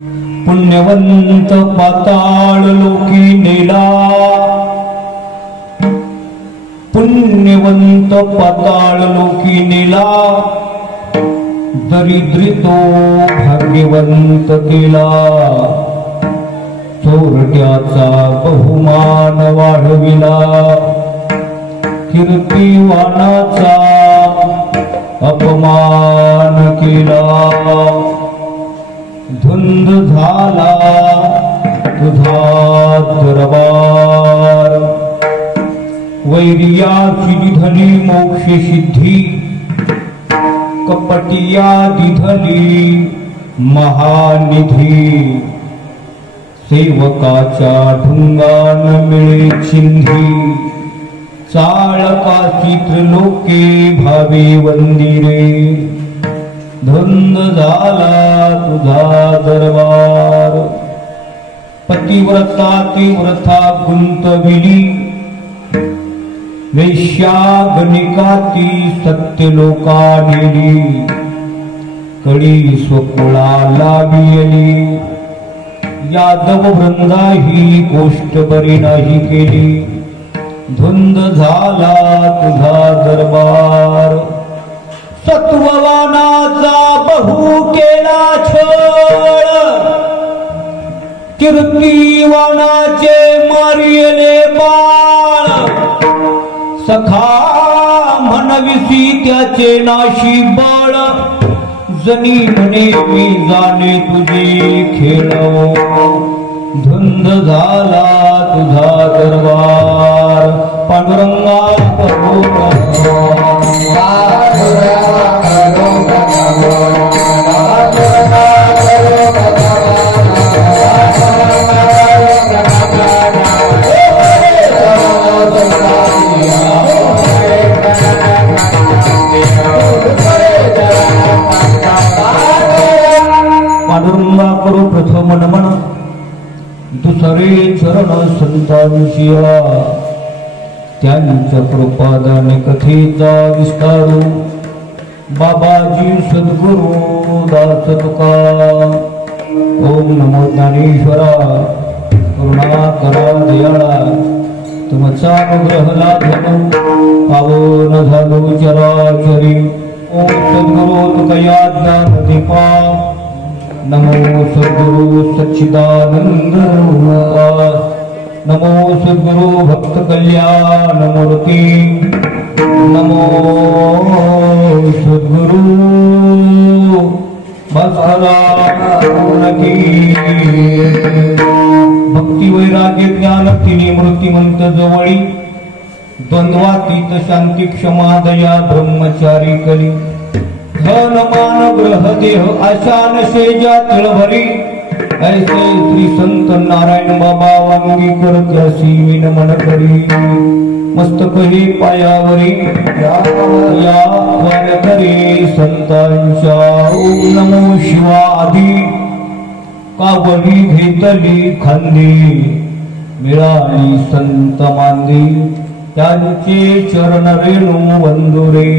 पुण्यवंत पाताळ लोकी नेला, पुण्यवंत पाताळ लोकी नेला, दरिद्री तो भाग्यवंत केला। चोरट्याचा बहुमान वाढविला, कीर्तिवानाचा अपमान केला। धुंद झाला तुझा दरबार, वैरियाची दिधली मोक्ष सिद्धी, कपटिया दिधली महानिधी। सेवकाच्या ढुंगान मिळे चिंधी, चाळकाची त्रिलोके भावे वंदिरे। धुंद झाला तुझा दरबार, पतिव्रता तीव्रता गुंतविली, वेश्या गणिकाती सत्य लोका नेली। कळी स्वकुळा लाविली, यादव वृंदा ही गोष्ट बरी नाही केली। धुंद झाला तुझा दरबार, सत्ववानाचा बहु केला छळ, कीर्तिवानाचे मारिले बाळ। सखा म्हणविसी त्याचे नाशी बळ, जनी म्हणे मी जाणे तुझे खेळ। धुंद झाला तुझा दरबार, पांडुरंगा पांडुरंगा करो प्रथम नमन, दुसरे चरण संतांशिया। त्यांच्या कृपादाने कथेचा विस्तारू, बाबाजी सद्गुरु दास तुका। ओम नमो ज्ञानेश्वरा, करुणा करा दयाळा, तुमचा अनुग्रह लाभलो पावन झालो चराचरी। ओम सद्गुरु तुकया ज्ञान दीपा, नमो सद्गुरु सच्चिदानंद रूपा। नमो सद्गुरु भक्त कल्याण मूर्ति, नमो सद्गुरु भक्ती वैराग्य ज्ञान तिन्ही मूर्तिमंत जवळी, द्वंद्वातीत शांती क्षमा दया ब्रह्मचारी कली। धन मान ग्रह देह आशान शेजा तिळभरी, ऐसे श्री संत नारायण बाबा वांगी करत्यासी विनमन करी। मस्तक हे पायावरी या वारकरी संतांच्या। ओम नमो शिवाधी, कावडी घेतली खांदी, मिळाली संत मांदी। त्यांचे चरण रेणू वंदुरे,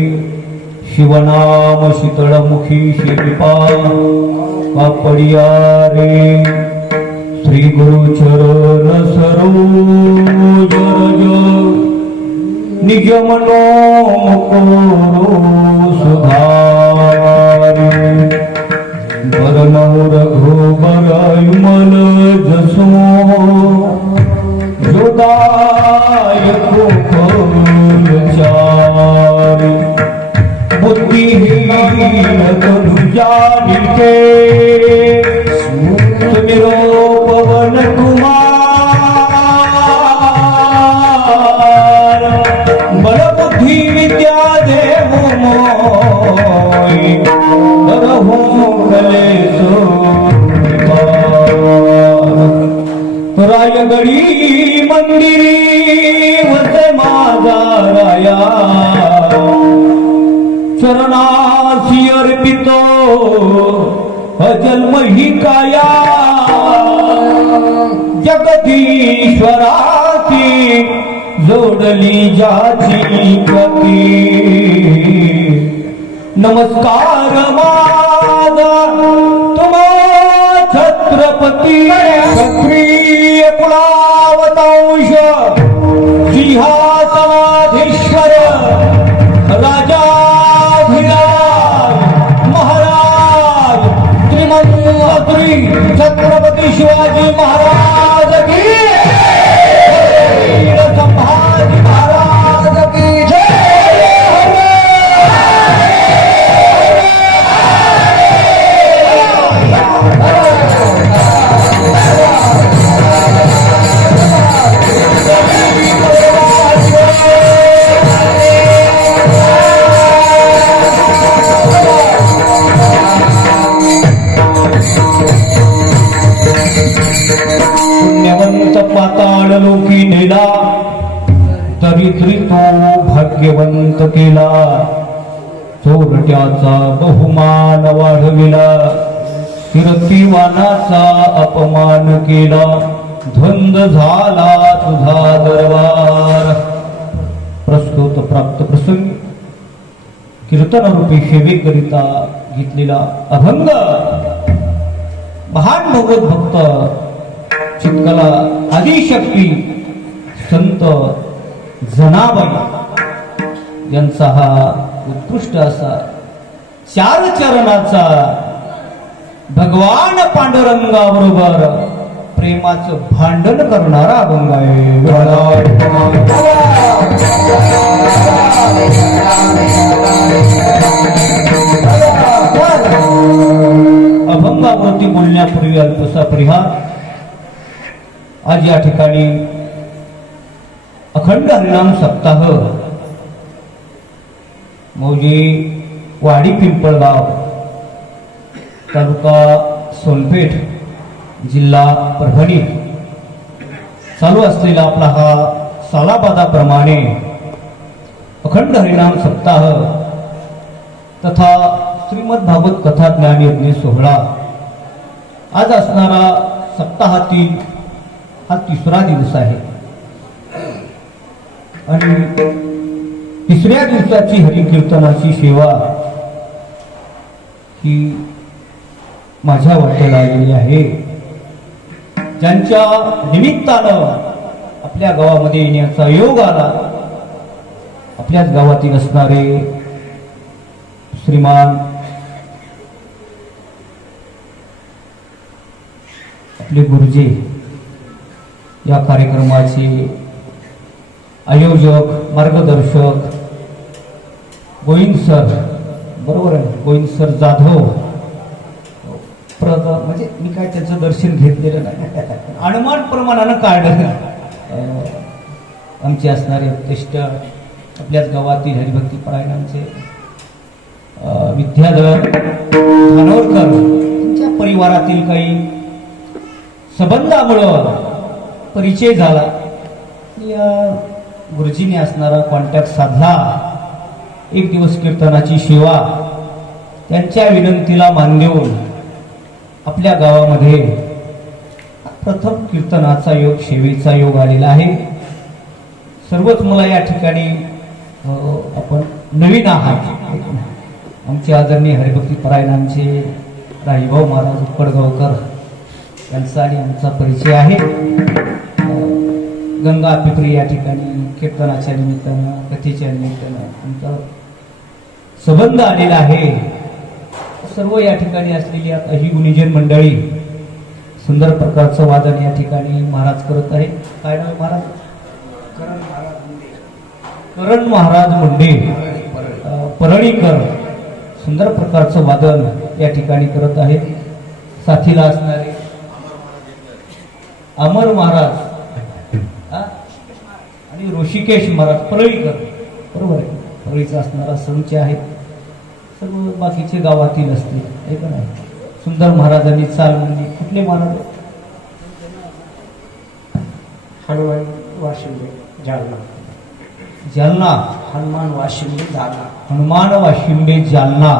शिवनाम शीतळमुखी शिल्पा कापडिया रे। श्री गुरु चरण सरोज रज, निज मनो मुकुरु सुधारी। बरनौ रघुबर विमल जसो, जोदायको फलचारी। बुद्धिहीन तनु जानिके, सुमिरो पवन कुमार। बल बुद्धि विद्या देहु मोहि, करहु कलेश निवार। रायगडी मंदिरी वसे माझा राया, चरणासी अर्पितो अजन्म ही काया। जगदीश्वराची जोडली जाची गती, नमस्कार माझा तुम्हा श्री छत्रपती शिवाजी महाराज की वीर संभाजी महाराज की पुण्यवंत पाताळ लोकी नेला दरिद्री तो भाग्यवंत केला चोरट्याचा बहुमान वाढविला कीर्तिवानाचा अपमान केला धंद झाला तुझा दरबार प्रस्तुत प्राप्त प्रसंग कीर्तनरूपी सेवेकरिता घेतलेला अभंग महान भगवत भक्त चित्कला आदिशक्ती संत जनाबाई यांचा हा उत्कृष्ट असा चार चरणाचा भगवान पांडुरंगाबरोबर प्रेमाचं भांडण करणारा अभंग आहे. अभंगावरती बोलण्यापूर्वी अल्पसा परिहार. आज या ठिकाणी अखंड हरिनाम सप्ताह मौजे वाडी पिंपळगाव तालुका सोनपेठ जिल्हा परभणी चालू असलेला आपला हा सालाबादाप्रमाणे अखंड हरिनाम सप्ताह तथा श्रीमद भागवत कथा ज्ञान यज्ञ सोहळा आज असणारा सप्ताहातील हा तिसरा दिवस आहे आणि तिसऱ्या दिवसाची हरिकीर्तनाची सेवा ही माझ्या वाट्याला आलेली आहे. ज्यांच्या निमित्तानं आपल्या गावामध्ये येण्याचा योग आला आपल्याच गावातील असणारे श्रीमान आपले गुरुजी या कार्यक्रमाचे आयोजक मार्गदर्शक गोविंद सर बरोबर आहे गोविंद सर जाधव म्हणजे मी काय त्याचं दर्शन घेतलेलं नाही अनुमान प्रमाणानं काढलं आमचे असणारे उत्कृष्ट आपल्याच गावातील हरिभक्ती परायणांचे विद्याधर धानोरकर त्यांच्या परिवारातील काही संबंधामुळं परिचय झाला. या गुरुजीने असणारा कॉन्टॅक्ट साधला. एक दिवस कीर्तनाची सेवा त्यांच्या विनंतीला मान देऊन आपल्या गावामध्ये प्रथम कीर्तनाचा योग सेवेचा योग आलेला आहे. सर्वच मला या ठिकाणी आपण नवीन आहात. आमचे आदरणीय हरिभक्ती परायणांचे राजीभाऊ महाराज उकडगावकर यांचा आणि आमचा परिचय आहे. गंगा पिपरी या ठिकाणी कीर्तनाच्या निमित्तानं कथेच्या निमित्तानं आमचा संबंध आलेला आहे. सर्व या ठिकाणी असलेली आता ही गुणीजन मंडळी सुंदर प्रकारचं वादन या ठिकाणी महाराज करत आहे. काय नाव महाराज? करण महाराज मुंडे परळीकर सुंदर प्रकारचं वादन या ठिकाणी करत आहे. साथीला असणारे अमर महाराज आणि ऋषिकेश महाराज परळीकर बरोबर आहे परळीचा असणारा संच आहे. सर्व बाकीचे गावातील असतील हे पण आहे. सुंदर महाराजांनी चाल म्हणली. कुठले महाराज? हनुमान वाशिंडे जालना. जालना. हनुमान वाशिंडे जालना. हनुमान वाशिंडे जालना.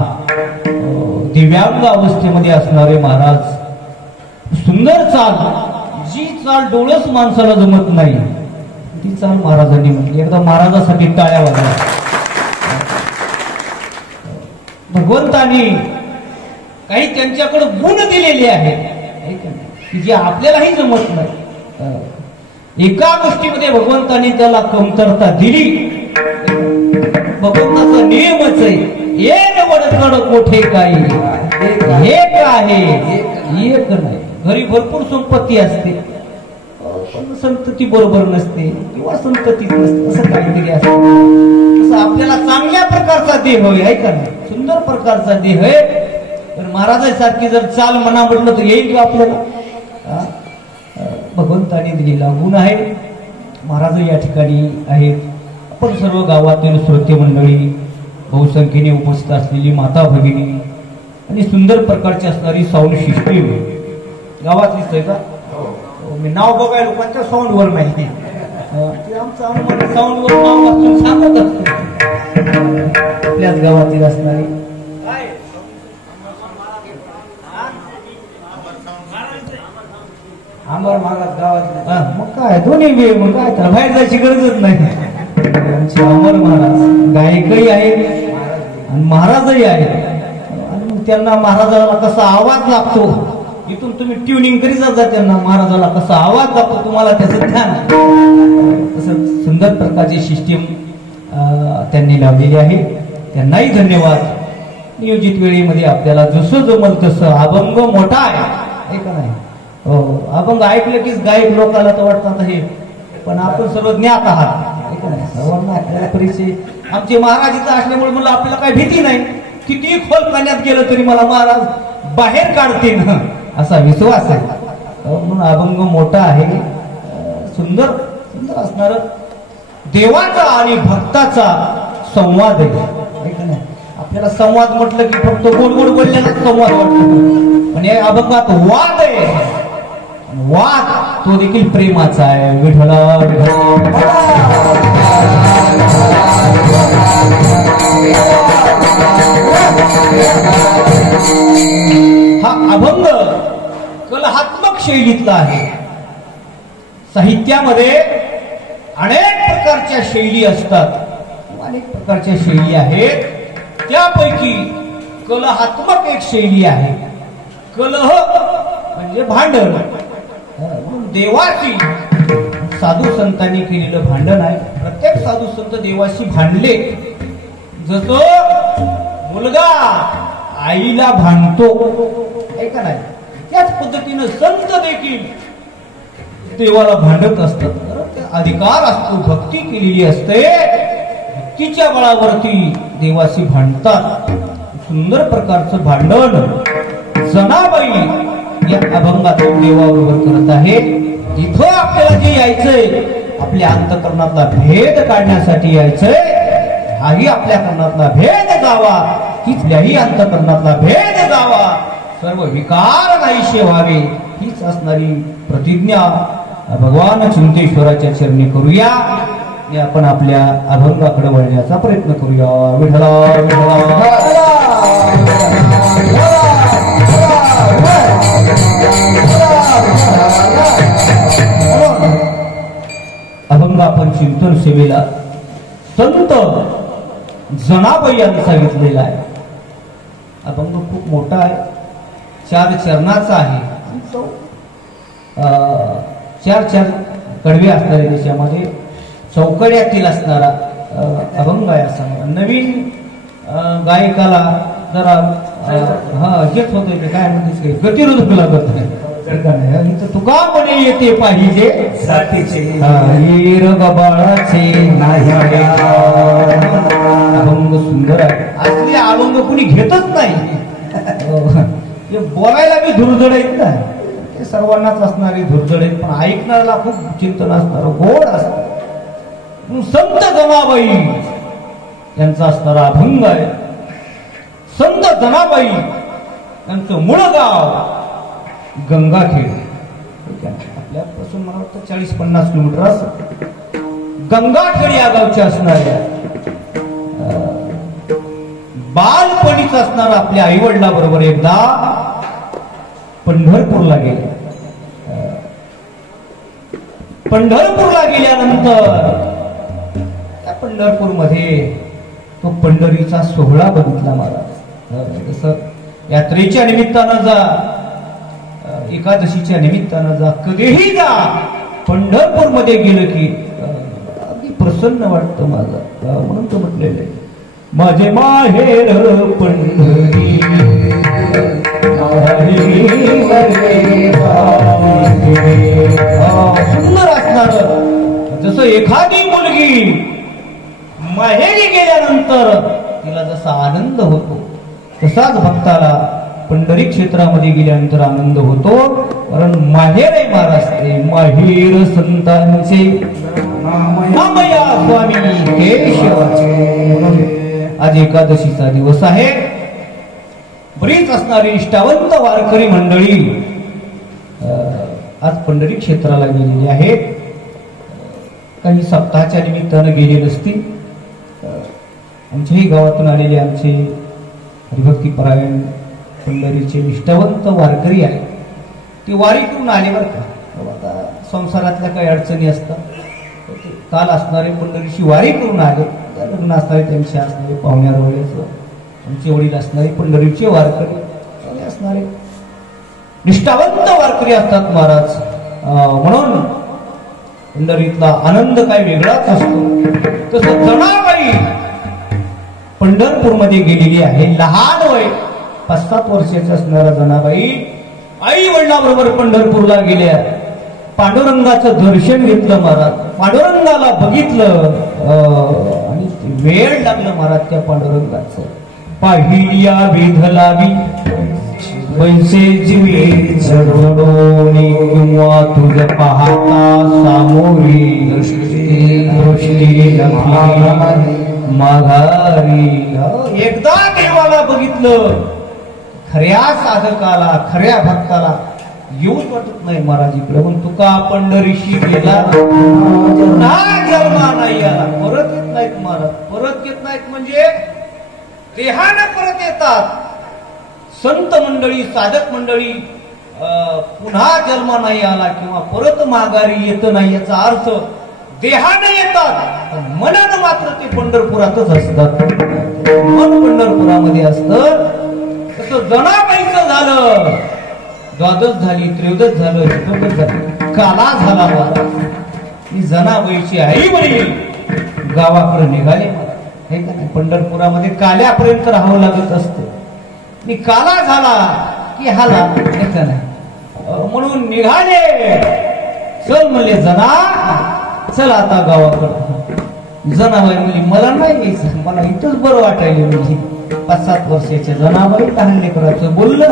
दिव्यांग अवस्थेमध्ये असणारे महाराज सुंदर चाल जी चाल डोळस माणसाला जमत नाही ती चाल महाराजांनी म्हटली. एकदा महाराजासाठी टाळ्या वाजल्या. भगवंतानी काही त्यांच्याकडे गुण दिलेले आहेत की जे आपल्यालाही जमत नाही. एका गोष्टीमध्ये भगवंतानी त्याला कमतरता दिली. भगवंताचा नियमच आहे येन वडकड कोठे काही एक आहे एक नाही. घरी भरपूर संपत्ती असते पण संतती बरोबर नसते किंवा संततीच नसते, असं काहीतरी असतं. असं आपल्याला चांगल्या प्रकारचा देह आहे का नाही, सुंदर प्रकारचा देह आहे. तर महाराजांसारखी जर चाल मना म्हटलं तर येईल का आपल्याला? भगवंताने दिलेला गुण आहे. महाराज या ठिकाणी आहेत. आपण सर्व गावातील श्रोते मंडळी, बहुसंख्येने उपस्थित असलेली माता भगिनी आणि सुंदर प्रकारची असणारी साऊंड सिस्टीम गावातलीच आहे का? मी नाव बघाय लोकांच्या साऊंडवर माहिती, आमचा अनुमान साऊंडवर नाव वाचून सांगत असतो. आपल्याच गावातील असणारी अमर महाराज गावात. मग काय दोन्ही वेळ, मग काय तर बाहेर जायची गरजच नाही. आमचे अमर महाराज गायकही आहेत आणि महाराजही आहेत. आणि मग त्यांना महाराजाला कसा आवाज लागतो, इथून तुम्ही ट्युनिंग करीत जाता त्यांना महाराजाला कसा आवाज लागतो तुम्हाला त्याचं ध्यान. तसं सुंदर प्रकारची सिस्टीम त्यांनी लावलेली आहे. त्यांनाही धन्यवाद. नियोजित वेळेमध्ये आपल्याला जसं जमल तसं अभंग मोठा आहे का नाही? हो, अभंग ऐकलं कीच गायक लोकांना तर वाटतात हे, पण आपण सर्व ज्ञात आहात का नाही? सर्वांना आपल्याला परिचय. आमचे महाराज इथं असल्यामुळे मला आपल्याला काही भीती नाही. किती खोल पाण्यात गेलं तरी मला महाराज बाहेर काढतील असा विश्वास आहे. म्हणून अभंग मोठा आहे, सुंदर सुंदर असणार. देवाचा आणि भक्ताचा संवाद आहे का नाही? आपल्याला संवाद म्हटलं की फक्त गोड गोड बोललेला संवाद वाटतो, पण या अभंगात वाद आहे. वाद तो देखील प्रेमाचा आहे. विठला हा अभंग कलात्मक शैलीतला आहे. साहित्यामध्ये अनेक प्रकारच्या शैली असतात, अनेक प्रकारच्या शैली आहेत. त्यापैकी कलात्मक एक शैली आहे. कलह म्हणजे भांडण. देवाची साधू संतांनी केलेलं भांडण आहे. प्रत्येक साधू संत देवाशी भांडले. जसं मुलगा आईला भांडतो ऐका नाही, त्याच पद्धतीनं संत देखील देवाला भांडत असतात. अधिकार असतो, भक्ती केलेली असते, भक्तीच्या बळावरती देवाशी भांडतात. सुंदर प्रकारचं भांडण जनाबाई या अभंगातून देवाबरोबर करत आहे. इथं आपल्याला जे यायचंय, आपल्या अंतःकरणातला भेद काढण्यासाठी यायचंय. हाही आपल्या कर्णातला भेद जावा, तिथल्याही अंतःकरणातला भेद जावा, सर्व विकार नाहीशे व्हावे, हीच असणारी प्रतिज्ञा भगवान चिंतेश्वराच्या चरणी करूया. आपण आपल्या अभंगाकडे वळण्याचा प्रयत्न करूया. विठला अभंग आपण चिंतन सेवेला संत जनाबाई यांनी सांगितलेला आहे. अभंग खूप मोठा आहे, 4 चरणाचा आहे. 4 कडवे असणारे त्याच्यामध्ये चौकड्यातील असणारा अभंग आहे. असा नवीन गायकाला जरा हेच होत काय म्हणते गतिरोधक लागत नाही. तुका म्हणे येते पाहिजे साथीचे गबाळाचे नाही. अभंग सुंदर आहे. असले अभंग कुणी घेतच नाही. बोलायला बी धुरधड आहेत ना, ते सर्वांनाच असणारी धुरधड आहेत, पण ऐकणाऱ्याला खूप चिंतन असणार, गोड असणार. संत जनाबाई यांचा असणारा अभंग आहे. संत जनाबाई यांचं मूळ गाव गंगाखेड. आपल्यापासून मला वाटतं 40-50 किलोमीटर असं गंगाखेड या गावच्या असणाऱ्या बालपणीच असणार आपल्या आई वडिला बरोबर एकदा पंढरपूरला गेले. पंढरपूरला गेल्यानंतर त्या पंढरपूरमध्ये तो पंढरीचा सोहळा बघितला महाराज. जसं यात्रेच्या निमित्तानं जा, एकादशीच्या निमित्तानं जा, कधीही जा, पंढरपूरमध्ये गेलं की अगदी प्रसन्न वाटतं माझं. म्हणून तो म्हटलेलं आहे, माझे माहेर पंढरी सुंदर असणार जसं एखादी मुलगी माहेरी गेल्यानंतर तिला जसा आनंद होतो तसाच भक्ताला पंढरी क्षेत्रामध्ये गेल्यानंतर आनंद होतो. कारण माहेर आहे महाराज ते माहेर संतांचे नामया स्वामी केशवाचे. आज एकादशीचा दिवस आहे. बरीच असणारी निष्ठावंत वारकरी मंडळी आज पंढरी क्षेत्राला गेलेली आहेत. काही सप्ताहाच्या निमित्तानं गेले नसतील. आमच्याही गावातून आलेले आमचे हरिभक्तीपरायण पंढरीचे निष्ठावंत वारकरी आहेत. ते वारीतून आले बरं का. आता संसारातल्या काही अडचणी असतात. काल असणारे पंढरीची वारी करून आले. लग्न असणारे त्यांचे असणारे पाहुण्यार वळेचं आमचे वडील असणारे पंढरीचे वारकरी असणारे निष्ठावंत वारकरी असतात महाराज. म्हणून पंढरीतला आनंद काय वेगळाच असतो. तसं जनाबाई पंढरपूरमध्ये गेलेली आहे. लहान वय 5-7 वर्षाच्या असणाऱ्या जनाबाई आई वडिलांबरोबर पंढरपूरला गेल्या. पांडुरंगाचं दर्शन घेतलं महाराज. पांडुरंगाला बघितलं आणि वेळ लागलं महाराज त्या पांडुरंगाचं. पाहिल्या विधलावी वैसे जीवे चढवणी किंवा तुझ पाहता सामोरी दृष्टी माघारी. एकदा देवाला बघितलं खऱ्या साधकाला खऱ्या भक्ताला येऊच वाटत नाही महाराज इकडे. पण तुका पंढरीशी गेला पुन्हा जन्मा नाही आला. परत येत नाहीत महाराज. परत येत नाहीत म्हणजे देहानं परत येतात. संत मंडळी साधक मंडळी पुन्हा जन्म नाही आला किंवा परत माघारी येत नाही याचा अर्थ देहाने येतात मनानं मात्र ते पंढरपुरातच असतात. मन पंढरपुरामध्ये असतं. तसं जनाबाईचं झालं. द्वादश झाली, त्रयोदश झालं, चतुर्दश झालं, काला झाला महाराज. ही जनाबाईची आई वडील गावाकडे निघाले हे का नाही. पंढरपुरामध्ये काल्यापर्यंत राहावं लागत असतं. आणि काला झाला की हाला हे का नाही. म्हणून निघाले. चल म्हणले जना चल आता गावाकडं. जनाबाई म्हणली मला नाही यायचं. मला इथंच बरं वाटायला. म्हणजे 5-7 वर्षाच्या जनाबाई लहान लेकराचं बोललं.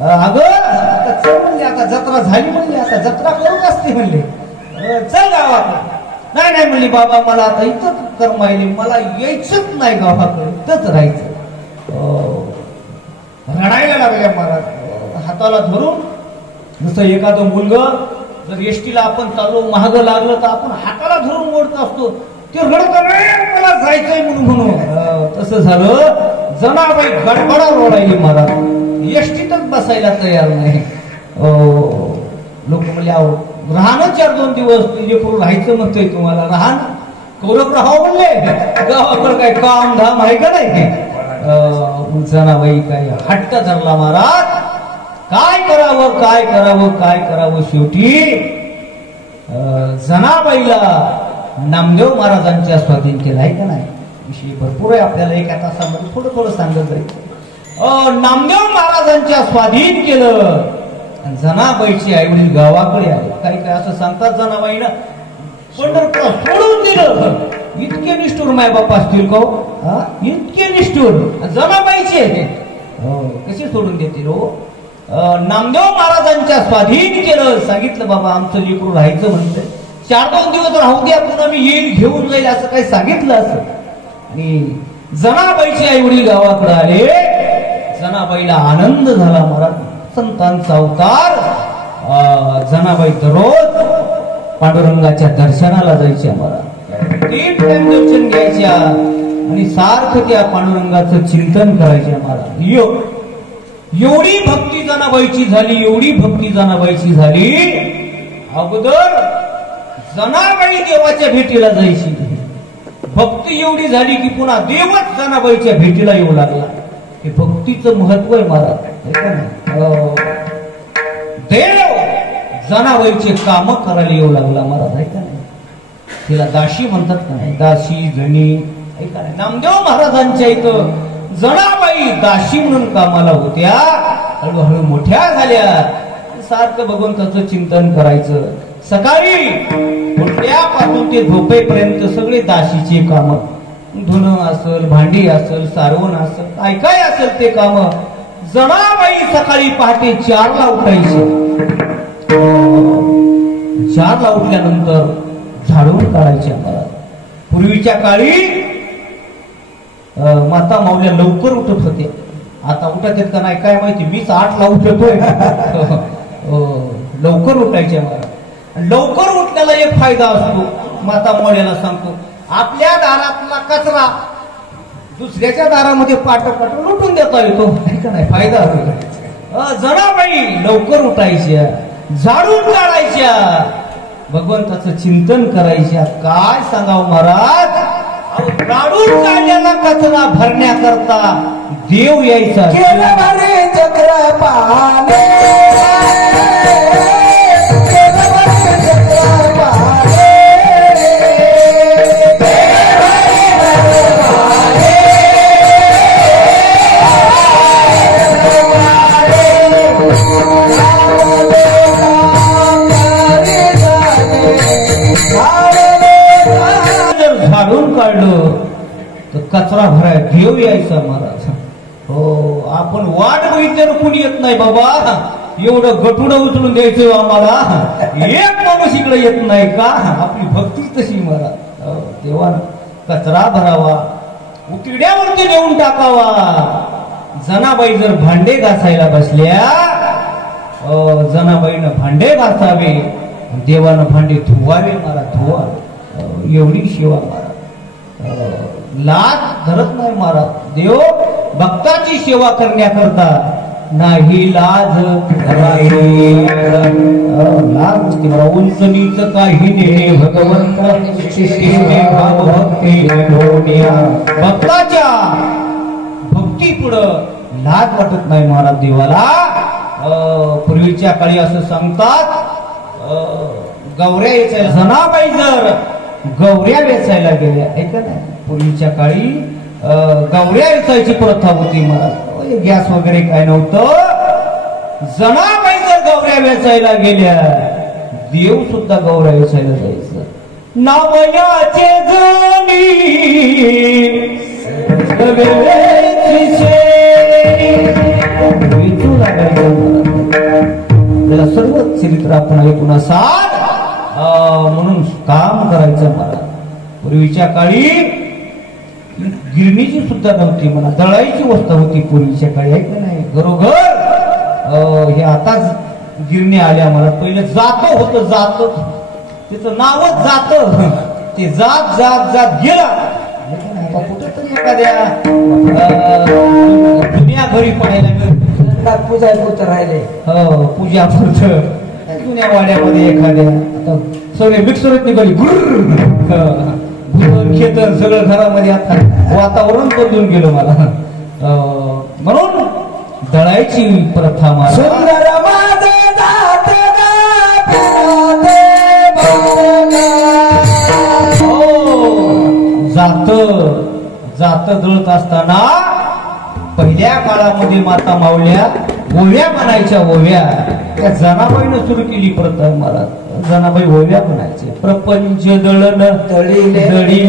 अगं आता चल म्हणले आता जत्रा झाली म्हणले आता जत्रा करूच असते म्हणले. चल गावाकडे. नाही नाही म्हणली बाबा मला आता इथंच करमायले. मला यायचंच नाही गावाकडे. इथंच राहायचं. रडायला लागल्या महाराज. हाताला धरून जसं एखादं मुलगा जर एसटीला आपण चाललो महाग लागलं तर आपण हाताला धरून ओढत असतो. ते रडत मला जायचंय म्हणून. तसं झालं. जनाबाई गडबडा रोडायली महाराज. एसटीतच बसायला तयार नाही. लोक म्हणले अहो राहणं 4-2 दिवस तुझे करून राहायचं म्हणतोय तुम्हाला. राहण कौरव राहावं म्हणले. गावाकडे काय काम धाम आहे का नाही. जनाबाई काय हट्ट धरला महाराज. काय करावं काय करावं काय करावं. शेवटी जनाबाईला नामदेव महाराजांच्या स्वाधीन केला आहे का नाही. विषय भरपूर आहे आपल्याला एका तासामध्ये थोडं थोडं सांगत जायचं. नामदेव महाराजांच्या स्वाधीन केलं. जनाबाईची आई वडील गावाकडे आले. काही काय असं सांगतात जनाबाईनं पंढरपूर सोडून दिलं. इतके निष्ठूर माय बाप असतील का. इतके निष्ठूर जनाबाईचे कसे सोडून देतील हो. नामदेव महाराजांच्या स्वाधीन केलं. सांगितलं बाबा आमचं लेकरू राहायचं म्हणतंय. 4-2 दिवस राहू द्या पुन्हा मी येईल घेऊन जाईल असं काही सांगितलं असं. आणि जनाबाईचे आई वडील गावाकडे आले. जनाबाईला आनंद झाला महाराज. संतांचा अवतार. जनाबाई दररोज पांडुरंगाच्या दर्शनाला जायच्या महाराज. 3 टाइम दर्शन घ्यायच्या आणि सारखं त्या पांडुरंगाचं चिंतन करायच्या महाराज. एवढी भक्ती जनाबाईची झाली. एवढी भक्ती जनाबाईची झाली. अगोदर जनाबाई देवाच्या भेटीला जायची. भक्ती एवढी झाली की पुन्हा देवच जनाबाईच्या भेटीला येऊ लागला. हे भक्तीचं महत्व आहे महाराज. देव जनाबाईचे काम करायला येऊ लागला महाराज. ऐका नाही. तिला दाशी म्हणतात का नाही. दाशी जणी ऐका नाही. नामदेव महाराजांच्या इथं जनाबाई दाशी म्हणून कामाला होत्या. हळूहळू मोठ्या झाल्या. सारखं भगवंताचं चिंतन करायचं. सकाळी उठल्यापासून ते झोपेपर्यंत सगळे दाशीचे काम, धुणं असल, भांडी असल, सारवण असल, काय काय असेल ते काम. जनाबाई सकाळी पहाटे 4ला उठायचे. 4ला उठल्यानंतर झाडून काढायच्या. पूर्वीच्या काळी माता माऊल्या लवकर उठत होते. आता उठत येत का नाही काय माहिती, मीच 8ला उठतोय. लवकर उठायच्या. लवकर उठण्याला एक फायदा असतो. माता माऊल्याला सांगतो, आपल्या दारातला कचरा दुसऱ्याच्या दारामध्ये पाठ लुटून देता येतो का नाही, फायदा होतो. जनाबाई लवकर उठायच्या, झाडून काढायच्या, भगवंताचं चिंतन करायच्या. काय सांगावं महाराज, काढून काढलेला कचरा भरण्याकरता देव यायचा. चक्र पाले झाडून काढलं तर कचरा भराय देव यायचा महाराज. हो, आपण वाट बघितल्यावर कुणी येत नाही बाबा. एवढं गटुडं उचलून द्यायचं आम्हाला, एक माणूस इकडे येत नाही का. आपली भक्ती तशी महाराज. तेव्हा कचरा भरावा, उकिरड्यावरती नेऊन टाकावा. जनाबाई जर भांडे घासायला बसल्या, जनाबाईनं भांडे घासावे, देवानं भांडे धुवावे महाराज, धुवावे. एवढी सेवा महाराज. लाज धरत नाही महाराज. देव भक्ताची सेवा करण्याकरता नाही लाज धरावी. लाज किंवा उंचनीच काही ने भगवंत भक्ताच्या भक्ती पुढं लाज वाटत नाही महाराज देवाला. पूर्वीच्या काळी असं सांगतात, गौऱ्या यायच्या. जनाबाई जर गौऱ्या वेचायला गेल्या, ऐका नाही, पूर्वीच्या काळी गौऱ्या वेचायची प्रथा होती महाराज. गॅस वगैरे काय नव्हतं. जनाबाई जर गौऱ्या वेचायला गेल्या, देव सुद्धा गौऱ्या वेचायला जायचं. नावयाचे जणी वेचू लागायचं. त्याला सर्व चरित्र आपण ऐकून असाल, म्हणून काम करायचं मला. पूर्वीच्या काळी गिरणीची सुद्धा नव्हती म्हणा, दळाईची वस्तू होती पूर्वीच्या काळी, ऐकलं नाही. घरोघर हे आताच गिरणी आल्या मला. पहिले जात होतं, जात, त्याचं नावच जात. ते जात जात जात गेला. कुठेतरी एखाद्या जुन्या घरी पडायला पूजा होत राहिले. हो, पूजा पुरतं जुन्या वाड्यामध्ये एखाद्या सगळे मिक्सरच निघाली, खेतर सगळं घरामध्ये. आता वातावरण बदलून गेलं मला. म्हणून दळायची प्रथा जात जात दळत असताना पहिल्या काळामध्ये माता माऊल्या ओव्या म्हणायच्या. ओव्या त्या जनाबाईनं सुरू केली प्रथा महाराज. जनाबाई ओव्या म्हणायचे. प्रपंच दळण दळिले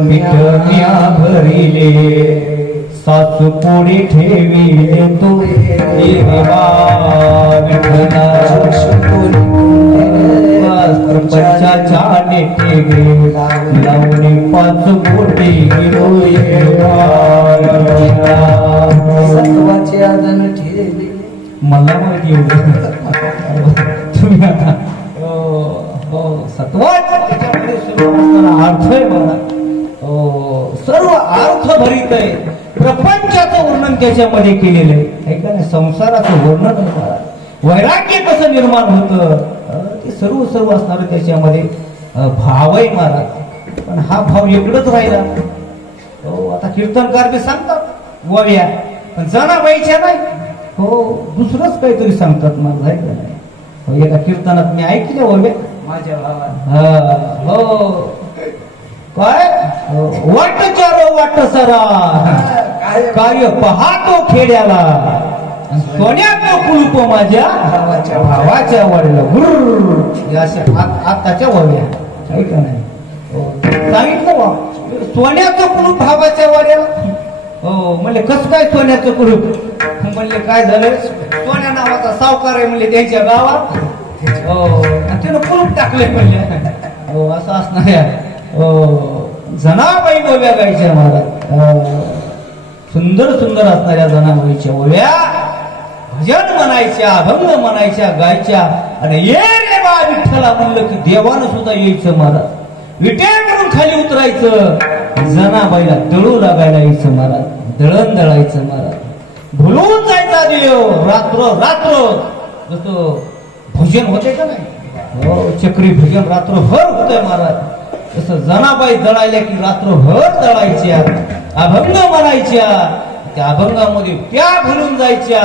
मिठ्या भरिले, सासू पोळी ठेविले तो प्रपंचाच्या नेटे लावणे 5 बोटे सत्वाचे आदन ठेवले. मला माहिती तुम्ही आता सत्वाचा त्याच्यामध्ये अर्थ आहे बघा. सर्व अर्थ भरीत आहे. प्रपंचाचं वर्णन त्याच्यामध्ये केलेलं आहे, ऐका ना. संसाराचं वर्णन आहे. वैराग्य कसं निर्माण होतं ते सर्व सर्व असणार त्याच्यामध्ये भाव आहे महाराज. पण हा भाव इकडंच राहिला. आता कीर्तनकार बी सांगतात वव्या, पण जनाबाईच्या नाही. हो, दुसरंच काहीतरी सांगतात मला, आहे का नाही. एका कीर्तनात मी ऐकल्या वव्या माझ्या भावाला. हो, काय वाट चारो वाट सरा, काय पाहतो खेड्याला. सोन्याचं कुलूप माझ्या भावाच्या वाड्याला अशा आताच्या वळल्या काही का नाही सांगितलं बा सोन्याचं कुलूप भावाच्या वाड्याला हो म्हणले कसं काय सोन्याचं कुलूप म्हणले काय झालं सोन्या नावाचा सावकार आहे म्हणले त्यांच्या गावात हो त्यानं कुलूप टाकले म्हणले हो असं असणार हो जनाबाई ओव्या गायच्या महाराज सुंदर सुंदर असणाऱ्या जनाबाईच्या ओव्या भजन म्हणायच्या अभंग म्हणायच्या गायच्या आणि ये रे बा विठ्ठला म्हणलं की देवानं सुद्धा यायचं महाराज विटेवरून खाली उतरायचं जनाबाईला दळू लागायला यायचं महाराज दळण दळायचं महाराज भुलून जायचा देव रात्र रात्र जसं भजन होते का नाही हो चक्री भजन रात्रभर होतंय महाराज तसं जनाबाई दळायल्या की रात्रभर दळायच्या अभंग म्हणायच्या त्या अभंगामध्ये त्या भुलून जायच्या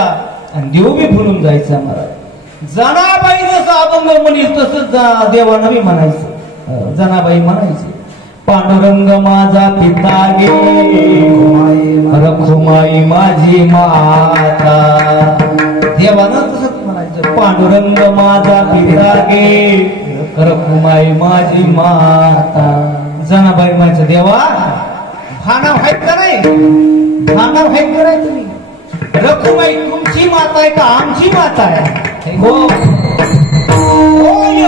आणि देव बी भुलून जायचा महाराज जनाबाई जसं अभंग म्हणेल तसंच देवानं बी म्हणायचं जनाबाई म्हणायची पांडुरंग माझा पिता गे रखुमाई माझी माता देवानं तसंच म्हणायचं पांडुरंग माझा पिता गे रखुमाई माझी माता जनाबाई म्हणायचं देवा भाना व्हायचं का नाही भाना व्हायचं नाही तुम्ही रखुमाई तुमची माता आहे का आमची माता आहे हो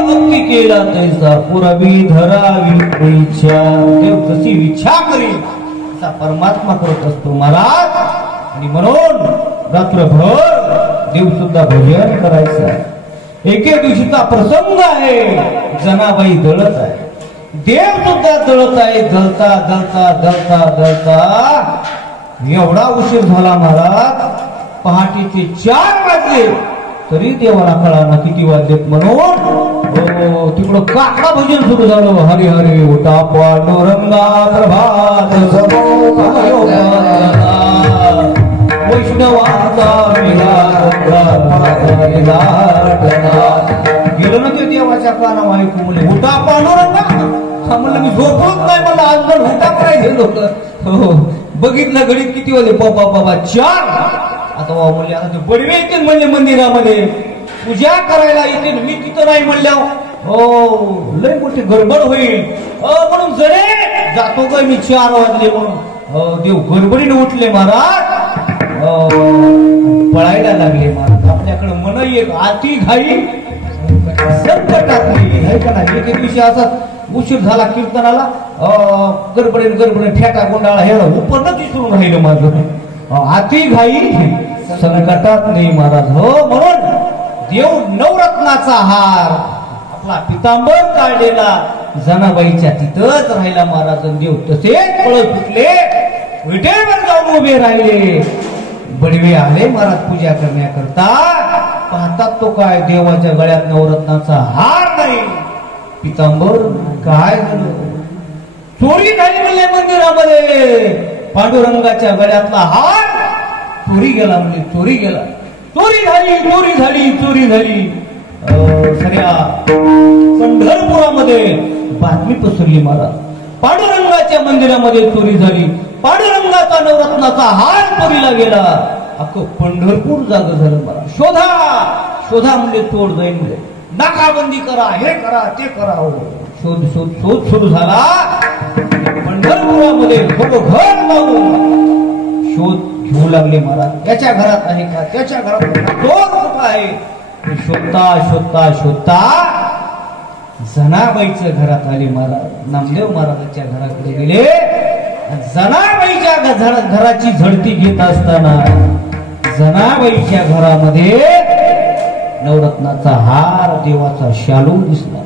भक्ती केला तैसा पुरावी धरावी इच्छा देव जशी इच्छा करील असा परमात्मा करत असतो महाराज आणि म्हणून रात्रभर देव सुद्धा भजन करायचं एके दिवशीचा प्रसंग आहे जनाबाई दळत आहे देव सुद्धा दळत आहे दळता दळता दळता दळता एवढा उशीर झाला महाराज पहाटेचे 4 वाजले तरी देवाला कळाना किती वाजलेत म्हणून तिकडं काकडा भजन सुरू झालं हरे हरे उठा पांडुरंगा प्रभात वैष्णवाचा गेलो ना ते देवाच्या काना ऐकू म्हणले उठा पांडुरंगा म्हणलं मी झोपत नाही मला आज जर उठा करायचे लोक हो बघितलं घडीत किती वाजले बाबा बाबा 4 आता म्हणले आता ते बडवे येतील म्हणले मंदिरामध्ये पूजा करायला येतील मी तिथं नाही म्हणल्या हो लय मोठी गडबड होईल म्हणून जरे जातो काय मी 4 वाजले म्हणून देव गडबडीने उठले महाराज पळायला लागले महाराज आपल्याकडे मन एक आती घाई संकटातली आहे का नाही एक दिवशी असा उशीर झाला कीर्तनाला गडबडीने ठेका गोंडाळा हे उपरच विसरून राहिलं माझं आती घाई संकटात नाही महाराज हो म्हणून देव नवरत्नाचा हार आपला पितांबर काढलेला जनाबाईच्या तिथंच राहिला महाराज देव तसेच पळत फुटले विटेवर जाऊन उभे राहिले बडवे आले महाराज पूजा करण्याकरता पाहतात तो काय देवाच्या गळ्यात नवरत्नाचा हार नाही पितांबर काय झालं चोरी झाली म्हणले मंदिरामध्ये पांडुरंगाच्या गळ्यातला हार चोरी गेला म्हणजे चोरी गेला चोरी झाली चोरी झाली चोरी झाली सगळ्या पंढरपुरामध्ये बातमी पसरली महाराज पांडुरंगाच्या मंदिरामध्ये चोरी झाली पांडुरंगाचा नवरत्नाचा हार चोरीला गेला अख्खं पंढरपूर जाग झालं मला शोधा शोधा म्हणजे चोर जाईल म्हणजे नाकाबंदी करा हे करा ते करा हो शोध शोध शोध सुरू झाला पंढरपुरामध्ये घर लावून शोध घेऊ लागले महाराज याच्या घरात आहे का त्याच्या घरात चोर कुठं आहे शोधता शोधता शोधता जनाबाईच्या घरात आले महाराज नामदेव महाराजांच्या घराकडे गेले जनाबाईच्या घराची झडती घेत असताना जनाबाईच्या घरामध्ये नवरत्नाचा हार देवाचा शालू दिसला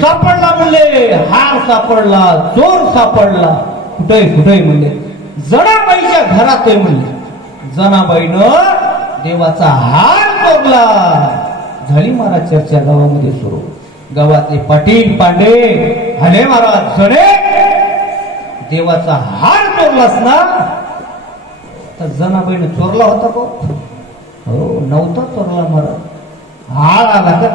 सापडला म्हणले हार सापडला चोर सापडला कुठे कुठे म्हणले जनाबाईच्या घरात आहे म्हणले जनाबाईनं देवाचा हार चोरला झाली महाराज चर्चा गावामध्ये सुरू गावातले पाटील पांडे आले महाराज जडे देवाचा हार चोरलास ना तर जनाबाईने चोरला होता को हो नव्हता चोरला महाराज हार आला का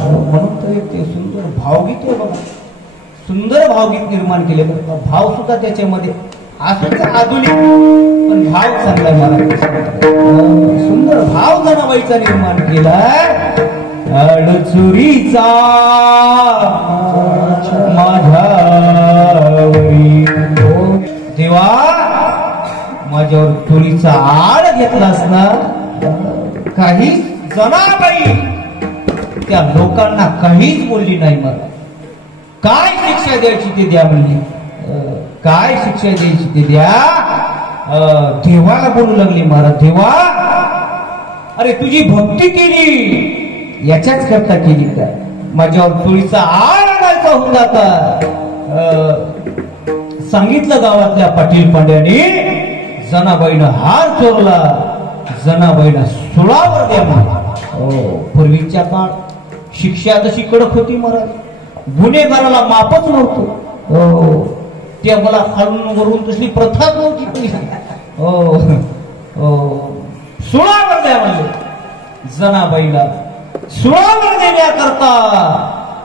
म्हणून तर ते सुंदर भावगीत आहे बघा सुंदर भावगीत निर्माण केले बरं भाव सुद्धा त्याच्यामध्ये असं ते आधुनिक पण भाव चांगला मला सुंदर भाव जनाबाईचा निर्माण केलाय. अडचुरीचा माझ्यावरी देवा माझ्यावर चोरीचा आळ घेतलास ना. काही जनाबाई त्या लोकांना काहीच बोलली नाही. मला काय शिक्षा द्यायची ते द्या म्हणली. काय शिक्षा द्यायची ते द्या. देवाला बोलू लागली महाराज. देवा अरे तुझी भक्ती केली याच्याच करता केली का. माझ्यावर चोरीचा आळ आणायचा होता का. सांगितलं गावातल्या पाटील पांड्याने. जनाबाईनं हार चोरला. जनाबाईला सुळावर द्या म्हणून. पूर्वीच्या काळ शिक्षा तशी कडक होती महाराज. गुन्हेगाराला मापच नव्हतं. त्या मला खालून वरून तशी प्रथाच नव्हती. सुळावर द्या म्हणजे. जनाबाईला सुळावर देण्याकरता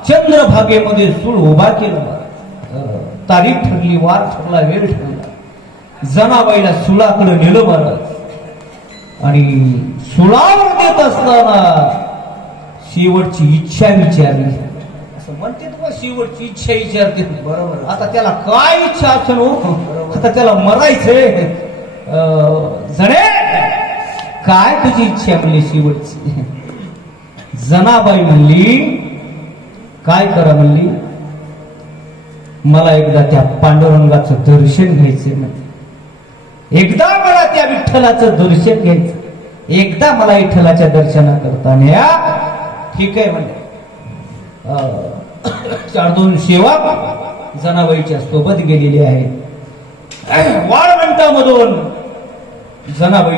चंद्रभागेमध्ये सूळ उभा केलं. तारीख ठरली, वार ठरला, वेळ ठरला. जनाबाईला सुळाकडे नेलं महाराज. आणि सुळावर देत असताना शेवटची इच्छा विचारली. असं म्हणते तुम्हाला शेवटची इच्छा विचारते. बरोबर. आता त्याला काय इच्छा असेल हो. आता त्याला मरायचंय. जणे काय तुझी इच्छा म्हणली शेवटची. जनाबाई म्हणली काय करा म्हणली. मला एकदा त्या पांडुरंगाचं दर्शन घ्यायचं. एकदा मला त्या विठ्ठलाचं दर्शन घ्यायचं. एकदा मला विठ्ठलाच्या दर्शनाकरता न्या. ठीक आहे म्हणजे. 4-2 सेवक जनाबाईच्या सोबत गेलेली आहेत. वाळवंटामधून जनाबाई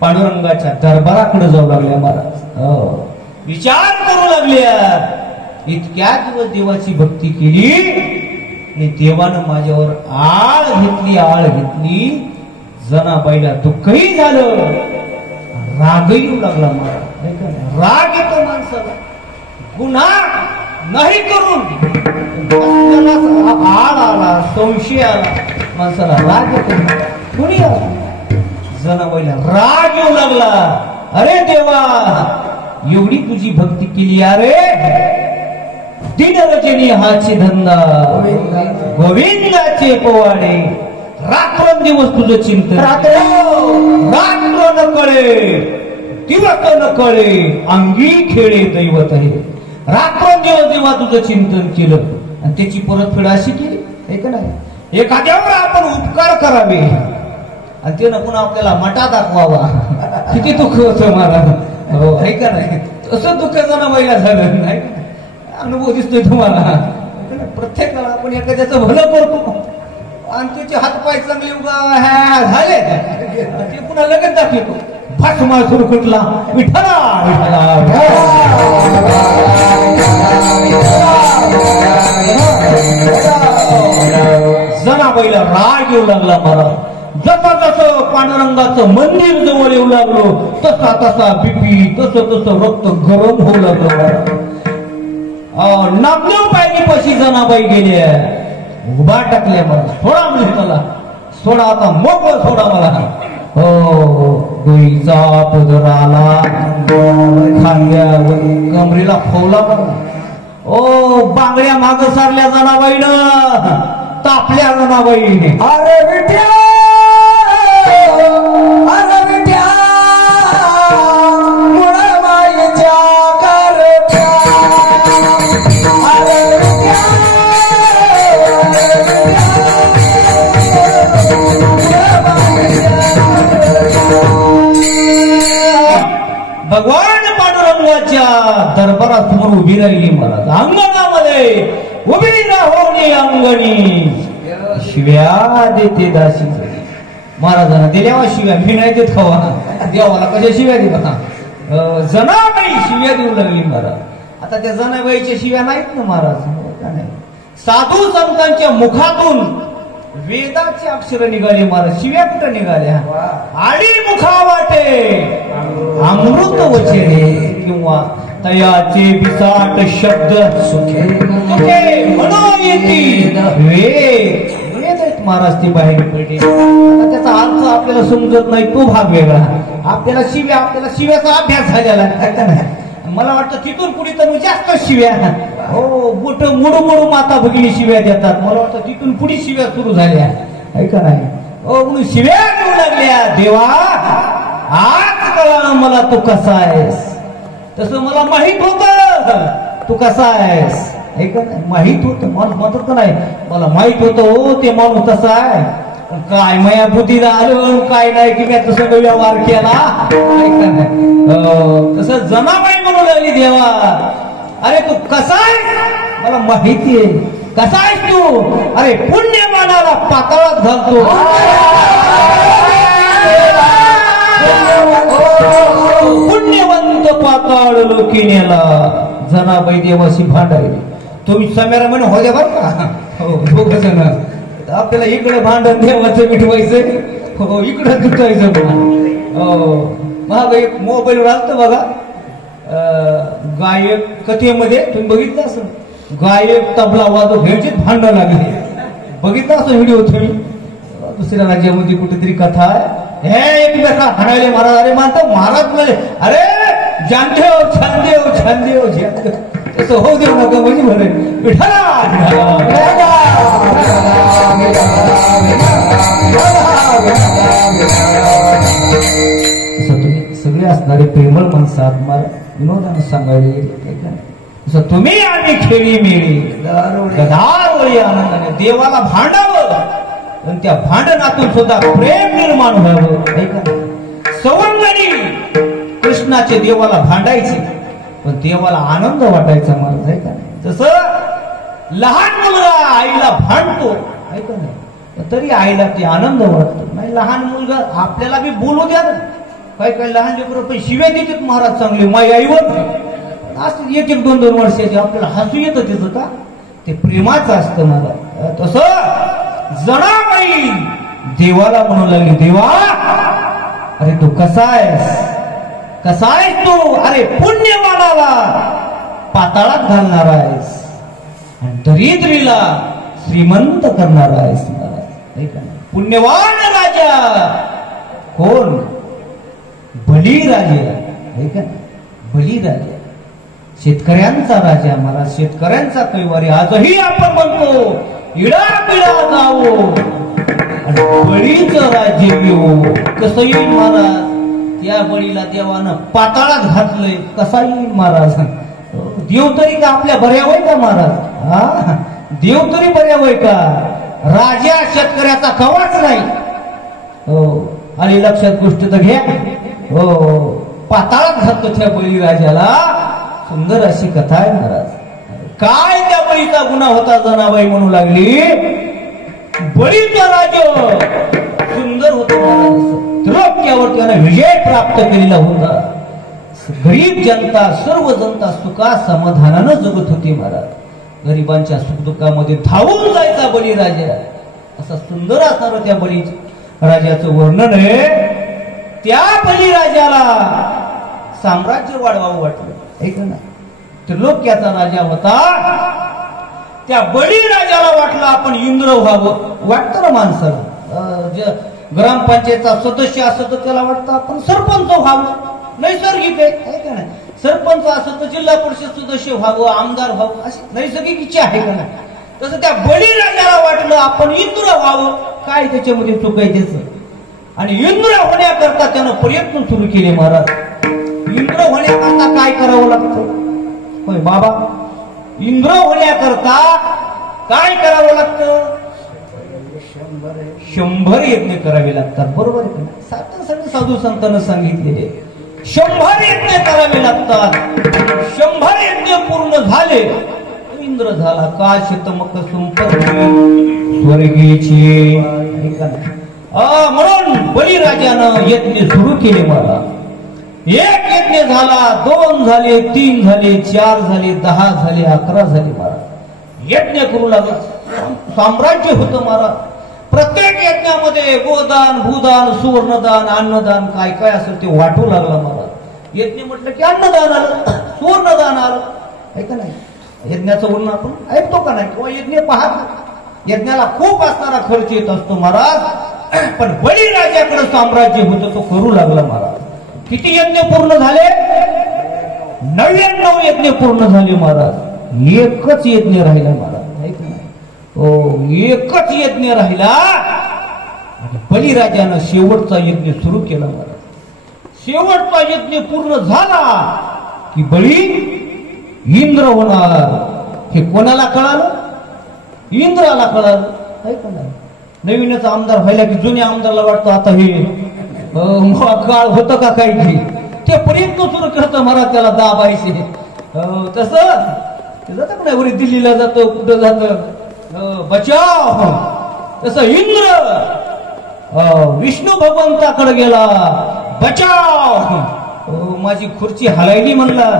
पांडुरंगाच्या दरबाराकडे जाऊ लागल्या महाराज. विचार करू लागल्या. इतक्या दिवस देवाची भक्ती केली आणि देवानं माझ्यावर आळ घेतली. जनाबाईला दुःखही झालं, रागही येऊ लागला मला. राग येतो माणसाला. गुन्हा नाही करून आळ आला, संशय आला, माणसाला राग येतो. कोणी जनाबाईला राग येऊ लागला. अरे देवा एवढी तुझी भक्ती केली. अरे दिन रजनी हाची धंदा, गोविंदाचे पोवाडे, रात्रंदिवस तुझं चिंतन. रात्र न कळे दिवस न कळे, अंगी खेळे दैवत आहे. रात्रंदिवस देवा तुझं चिंतन केलं आणि त्याची परतफेड अशी केली आहे का नाही. एखाद्यावर आपण उपकार करावे आणि ते पुन्हा आपल्याला मटा दाखवावा. किती दुःख होतं मला. हो आहे का नाही. तसं दुःख जनाबाईला झालं नाही. अनुभव दिसतोय तुम्हाला. प्रत्येकाला आपण एखाद्याचं भलं करतो आणि त्याचे हातपाय चांगले उगा झाले ते पुन्हा लगेच दाखवतो. फाटमा सुरकुटला विठ्ठला जनाबाईला राग येऊ लागला मला. जसं जसं पांडुरंगाचं मंदिर जवळ येऊ लागलो तसा तसा बीपी तसं रक्त गरम होऊ लागलं. नागदेव पायरीपाशी जनाबाई गेल्या. उभा टाकल्या मला. सोडा म्हणजे मला सोडा. आता मोकळं सोडा मला. हो गोईचा पदराला खांद्यावर कमरेला फोवला मला. ओ बांगड्या माग सारल्या जनाबाईनं. तापल्या जनाबाईने. अरे विट्या, अरे विट्या, मुळा माईच्या कारट्या. अरे विट्या, भगवान पांडुरंगाच्या दरबारासमोर उभी राहिली महाराज. अंगणामध्ये उभी राहुनी अंगणी शिव्या देते दासी. महाराजांना दिल्या शिव्या. मी नाही देत खावा. देवाला कशा शिव्या देत. जनाबाई शिव्या देऊ लागली महाराज. आता त्या जनाबाईच्या शिव्या नाहीत ना महाराज. साधू संतांच्या मुखातून वेदाचे अक्षर निघाले महाराज. शिव्या कुठं निघाल्या. आडी मुखा वाटे अमृत वचने किंवा तयाचे बिसाट शब्द सुखे सुखे म्हणो येती वेद. वेद आहेत महाराज ती बाहेर पडली. आता त्याचा अर्थ आपल्याला समजत नाही, तो भाग वेगळा. आपल्याला शिव्याचा अभ्यास झालेला आहे. मला वाटतं तिथून पुढे तर जास्त शिव्या, हो बोट मोडू माता भगिनी शिव्या देतात. मला वाटतं तिथून पुढे शिव्या सुरू झाल्या, ऐका नाही हो, म्हणून शिव्या देऊ लागल्या. देवा आज कळालं मला तू कसा आहेस. तसं मला माहित होत तू कसा आहेस, ऐका नाही माहित होत. माणूस म्हणत नाही मला माहित होतं हो ते माणूस तसा आहे, पण काय माया बुद्धीला आलं काय नाही की मी तसं व्यवहार केला, ऐका नाही. तसं जनाबाई म्हणू लागली देवा अरे तू कसा आहे मला माहिती आहे. कसा आहेस तू, अरे पुण्यमानाला पाताळात घालतो. पुण्यवंत पाताळ लोकिनेला जनाबाई देवाशी भांडायली. तुम्ही समेरा म्हणे हो द्या बरं का, हो दोघं जण. आपल्याला इकडे भांडण देवाचं मिटवायचं, हो इकडं दुटायचं. हो मग एक मोबाईलवर आलतं बघा, गायक कथेमध्ये तुम्ही बघितलं असं, गायक तबला वादक घ्यायचे भांडण लागले. बघितलं असं व्हिडिओ तुम्ही. दुसऱ्या राज्यामध्ये कुठेतरी कथा आहे, हे एकमेका हाणायले महाराज. अरे मानतो महाराज म्हणजे अरे जानदेव छानदेव छानदेव जानदेव तसं होऊ देऊ नका म्हणजे म्हणे तुम्ही सगळे असणारे प्रेमळ माणसं आत्मा विनोदानं सांगायला. तसं तुम्ही आम्ही खेळी मिळी गदार वळी आनंदाने देवाला भांडावं, पण त्या भांडणातून सुद्धा प्रेम निर्माण व्हावं, ऐका. सवंगडी कृष्णाचे देवाला भांडायचे, पण देवाला आनंद वाटायचा मला, ऐका नाही. जसं लहान मुलगा आईला भांडतो, ऐका नाही, तरी आईला ते आनंद वाटतो. नाही लहान मुलगा आपल्याला बी बोलू द्या ना, काही लहान लेकरं पण शिव्या देतात महाराज चांगले माई आईवर. असं 1-2 वर्षाचे आपल्याला हसू येतं त्याचं का, ते प्रेमाचं असतं मला. तसं जनाबाई देवाला म्हणू लागली देवा अरे तू कसा आहेस, कसा आहेस तू, अरे पुण्यवानाला पाताळात घालणार आहेस आणि दरिद्रीला श्रीमंत करणार आहेस मला. पुण्यवान राजा कोण, बळीराजा, ऐका बळीराजा शेतकऱ्यांचा राजा मला, शेतकऱ्यांचा कैवारी. आजही आपण म्हणतो इडा पिडा जावो आणि बळीचं राज्य येऊ. कसं येईल महाराज, त्या बळीला देवानं पाताळात घातलंय, कसा येईल महाराज. देव तरी का आपल्या बऱ्या वय का महाराज, हा देव तरी बऱ्या वय का, राजा शेतकऱ्याचा कवाच नाही. हो आणि लक्षात गोष्ट तर घ्या, हो पाताळात घातलं त्या बळीराजाला. सुंदर अशी कथा आहे महाराज. काय त्या बळीचा गुन्हा होता, जनाबाई म्हणू लागली बळीचा राजा सुंदर होता महाराज, त्रिलोक्यावर त्याने विजय प्राप्त केलेला होता. गरीब जनता सर्व जनता सुखा समाधानानं जगत होती महाराज. गरिबांच्या सुखदुःखामध्ये धावून जायचा बळीराजा. असा सुंदर असणार त्या बळी राजाचं वर्णन आहे. त्या बळीराजाला साम्राज्य वाढवावं वाटलं, ऐक ना. त्रिलोक्याचा राजा होता, त्या बळीराजाला वाटलं आपण इंद्र व्हावं. वाटतं ना माणसाला, ग्रामपंचायतचा सदस्य असं तर त्याला वाटतं आपण सरपंच व्हावं, नैसर्गिक आहे का नाही. सरपंच असं तर जिल्हा परिषद सदस्य व्हावं, आमदार व्हावं, अशी नैसर्गिक इच्छा आहे का नाही. तसं त्या बळीराजाला वाटलं आपण इंद्र व्हावं. काय त्याच्यामध्ये चूक आहे त्याचं, आणि इंद्र होण्याकरता त्यानं प्रयत्न सुरू केले महाराज. इंद्र होण्याकरता काय करावं लागतं, होय बाबा, इंद्र होण्याकरता काय करावं लागतं, 100 यज्ञ करावे लागतात, बरोबर आहे. साधू संतांना सांगितलेले 100 यज्ञ करावे लागतात. 100 यज्ञ पूर्ण झाले इंद्र झाला. का शतमक स्वर्गीची. म्हणून बळीराजानं यज्ञ सुरू केले मला. 1 यज्ञ झाला, 2 झाले, 3 झाले, 4 झाले, 10 झाले, 11 झाले महाराज. यज्ञ करू लागला. साम्राज्य होतं महाराज. प्रत्येक यज्ञामध्ये गोदान, भूदान, सुवर्णदान, अन्नदान काय काय असेल ते वाटू लागला महाराज. यज्ञ म्हटलं की अन्नदान आलं, सुवर्णदान आलं, ऐका नाही. यज्ञाचं वर्णन आपण ऐकतो का नाही, किंवा यज्ञ पाहत यज्ञाला खूप असणारा खर्च येत असतो महाराज, पण बळीराजाकडे साम्राज्य होतं, तो करू लागला महाराज. किती यज्ञ पूर्ण झाले? 99 यज्ञ पूर्ण झाले महाराज. एकच यज्ञ राहिला महाराज, ऐक नाही हो, एकच यज्ञ राहिला. बळीराजानं शेवटचा यज्ञ सुरू केला महाराज. शेवटचा यज्ञ पूर्ण झाला की बळी इंद्र होणार हे कोणाला कळालं? इंद्राला कळालं. ऐक नाही, नवीनच आमदार व्हायला की जुन्या आमदारला वाटतं आता हे काळ होतं का काही की ते प्रयत्न सुरू करतं महाराज, त्याला 10-22 तसं जात नाही, वरी दिल्लीला जातो, कुठं जात बचाव. तसं इंद्र विष्णू भगवंताकडे गेला, बचाव, माझी खुर्ची हलायली म्हणला.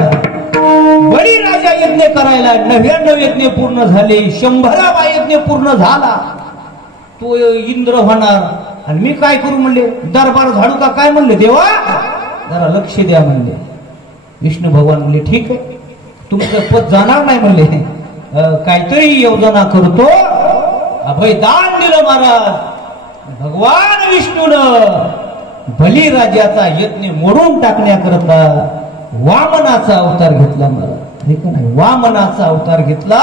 बळीराजा यज्ञ करायला 99 यज्ञ पूर्ण झाले, 100वा यज्ञ पूर्ण झाला. तो इंद्र होणार आणि मी काय करू म्हणले, दरबार झाडू का काय म्हणले, देवा जरा लक्ष द्या म्हणले. विष्णू भगवान म्हणले ठीक आहे, तुमचं पद जाणार नाही म्हणले, काहीतरी योजना करतो. अभय दान दिलं महाराज. भगवान विष्णूनं बळीराजाचा यज्ञ मोडून टाकण्याकरता वामनाचा अवतार घेतला महाराज, हे का नाही, वामनाचा अवतार घेतला.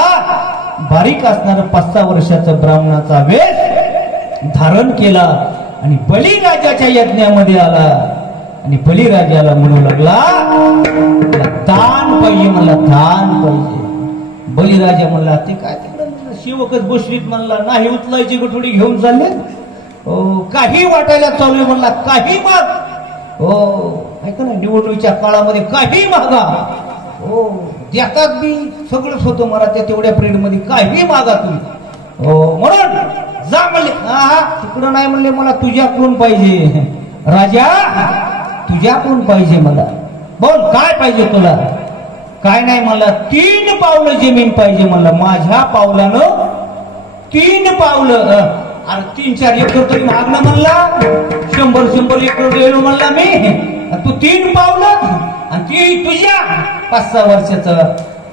बारीक असणारा 5-6 वर्षाचा ब्राह्मणाचा वेश धारण केला आणि बळीराजाच्या यज्ञामध्ये आला आणि बळीराजाला म्हणू लागला, दान पाहिजे मला, दान पाहिजे. बळीराजा म्हणला ते काय तिकडे म्हणलं, शिवकच बसवीत म्हणला, नाही उचलायची गठोडी घेऊन चालले, काही वाटायला चालू म्हणला, काही माग हो, ऐका ना, निवडणुकीच्या काळामध्ये काही मागा हो, देतात बी सगळंच होतं मला त्या तेवढ्या पिरियड मध्ये, काही मागा तुम्ही हो, म्हणून जा म्हणले. हा तिकडं नाही म्हणले, मला तुझ्याकडून पाहिजे राजा, तुझ्याकडून पाहिजे मला. बोल काय पाहिजे तुला? काय नाही मला 3 पावलं जमीन पाहिजे मला. माझ्या पावलानं 3 पावलं, अरे 3-4 एकर तरी मागणं म्हणला, 100 एकर गेलो म्हणला मी, तू 3 पावलं आणि ती तुझ्या 5-6 वर्षाचा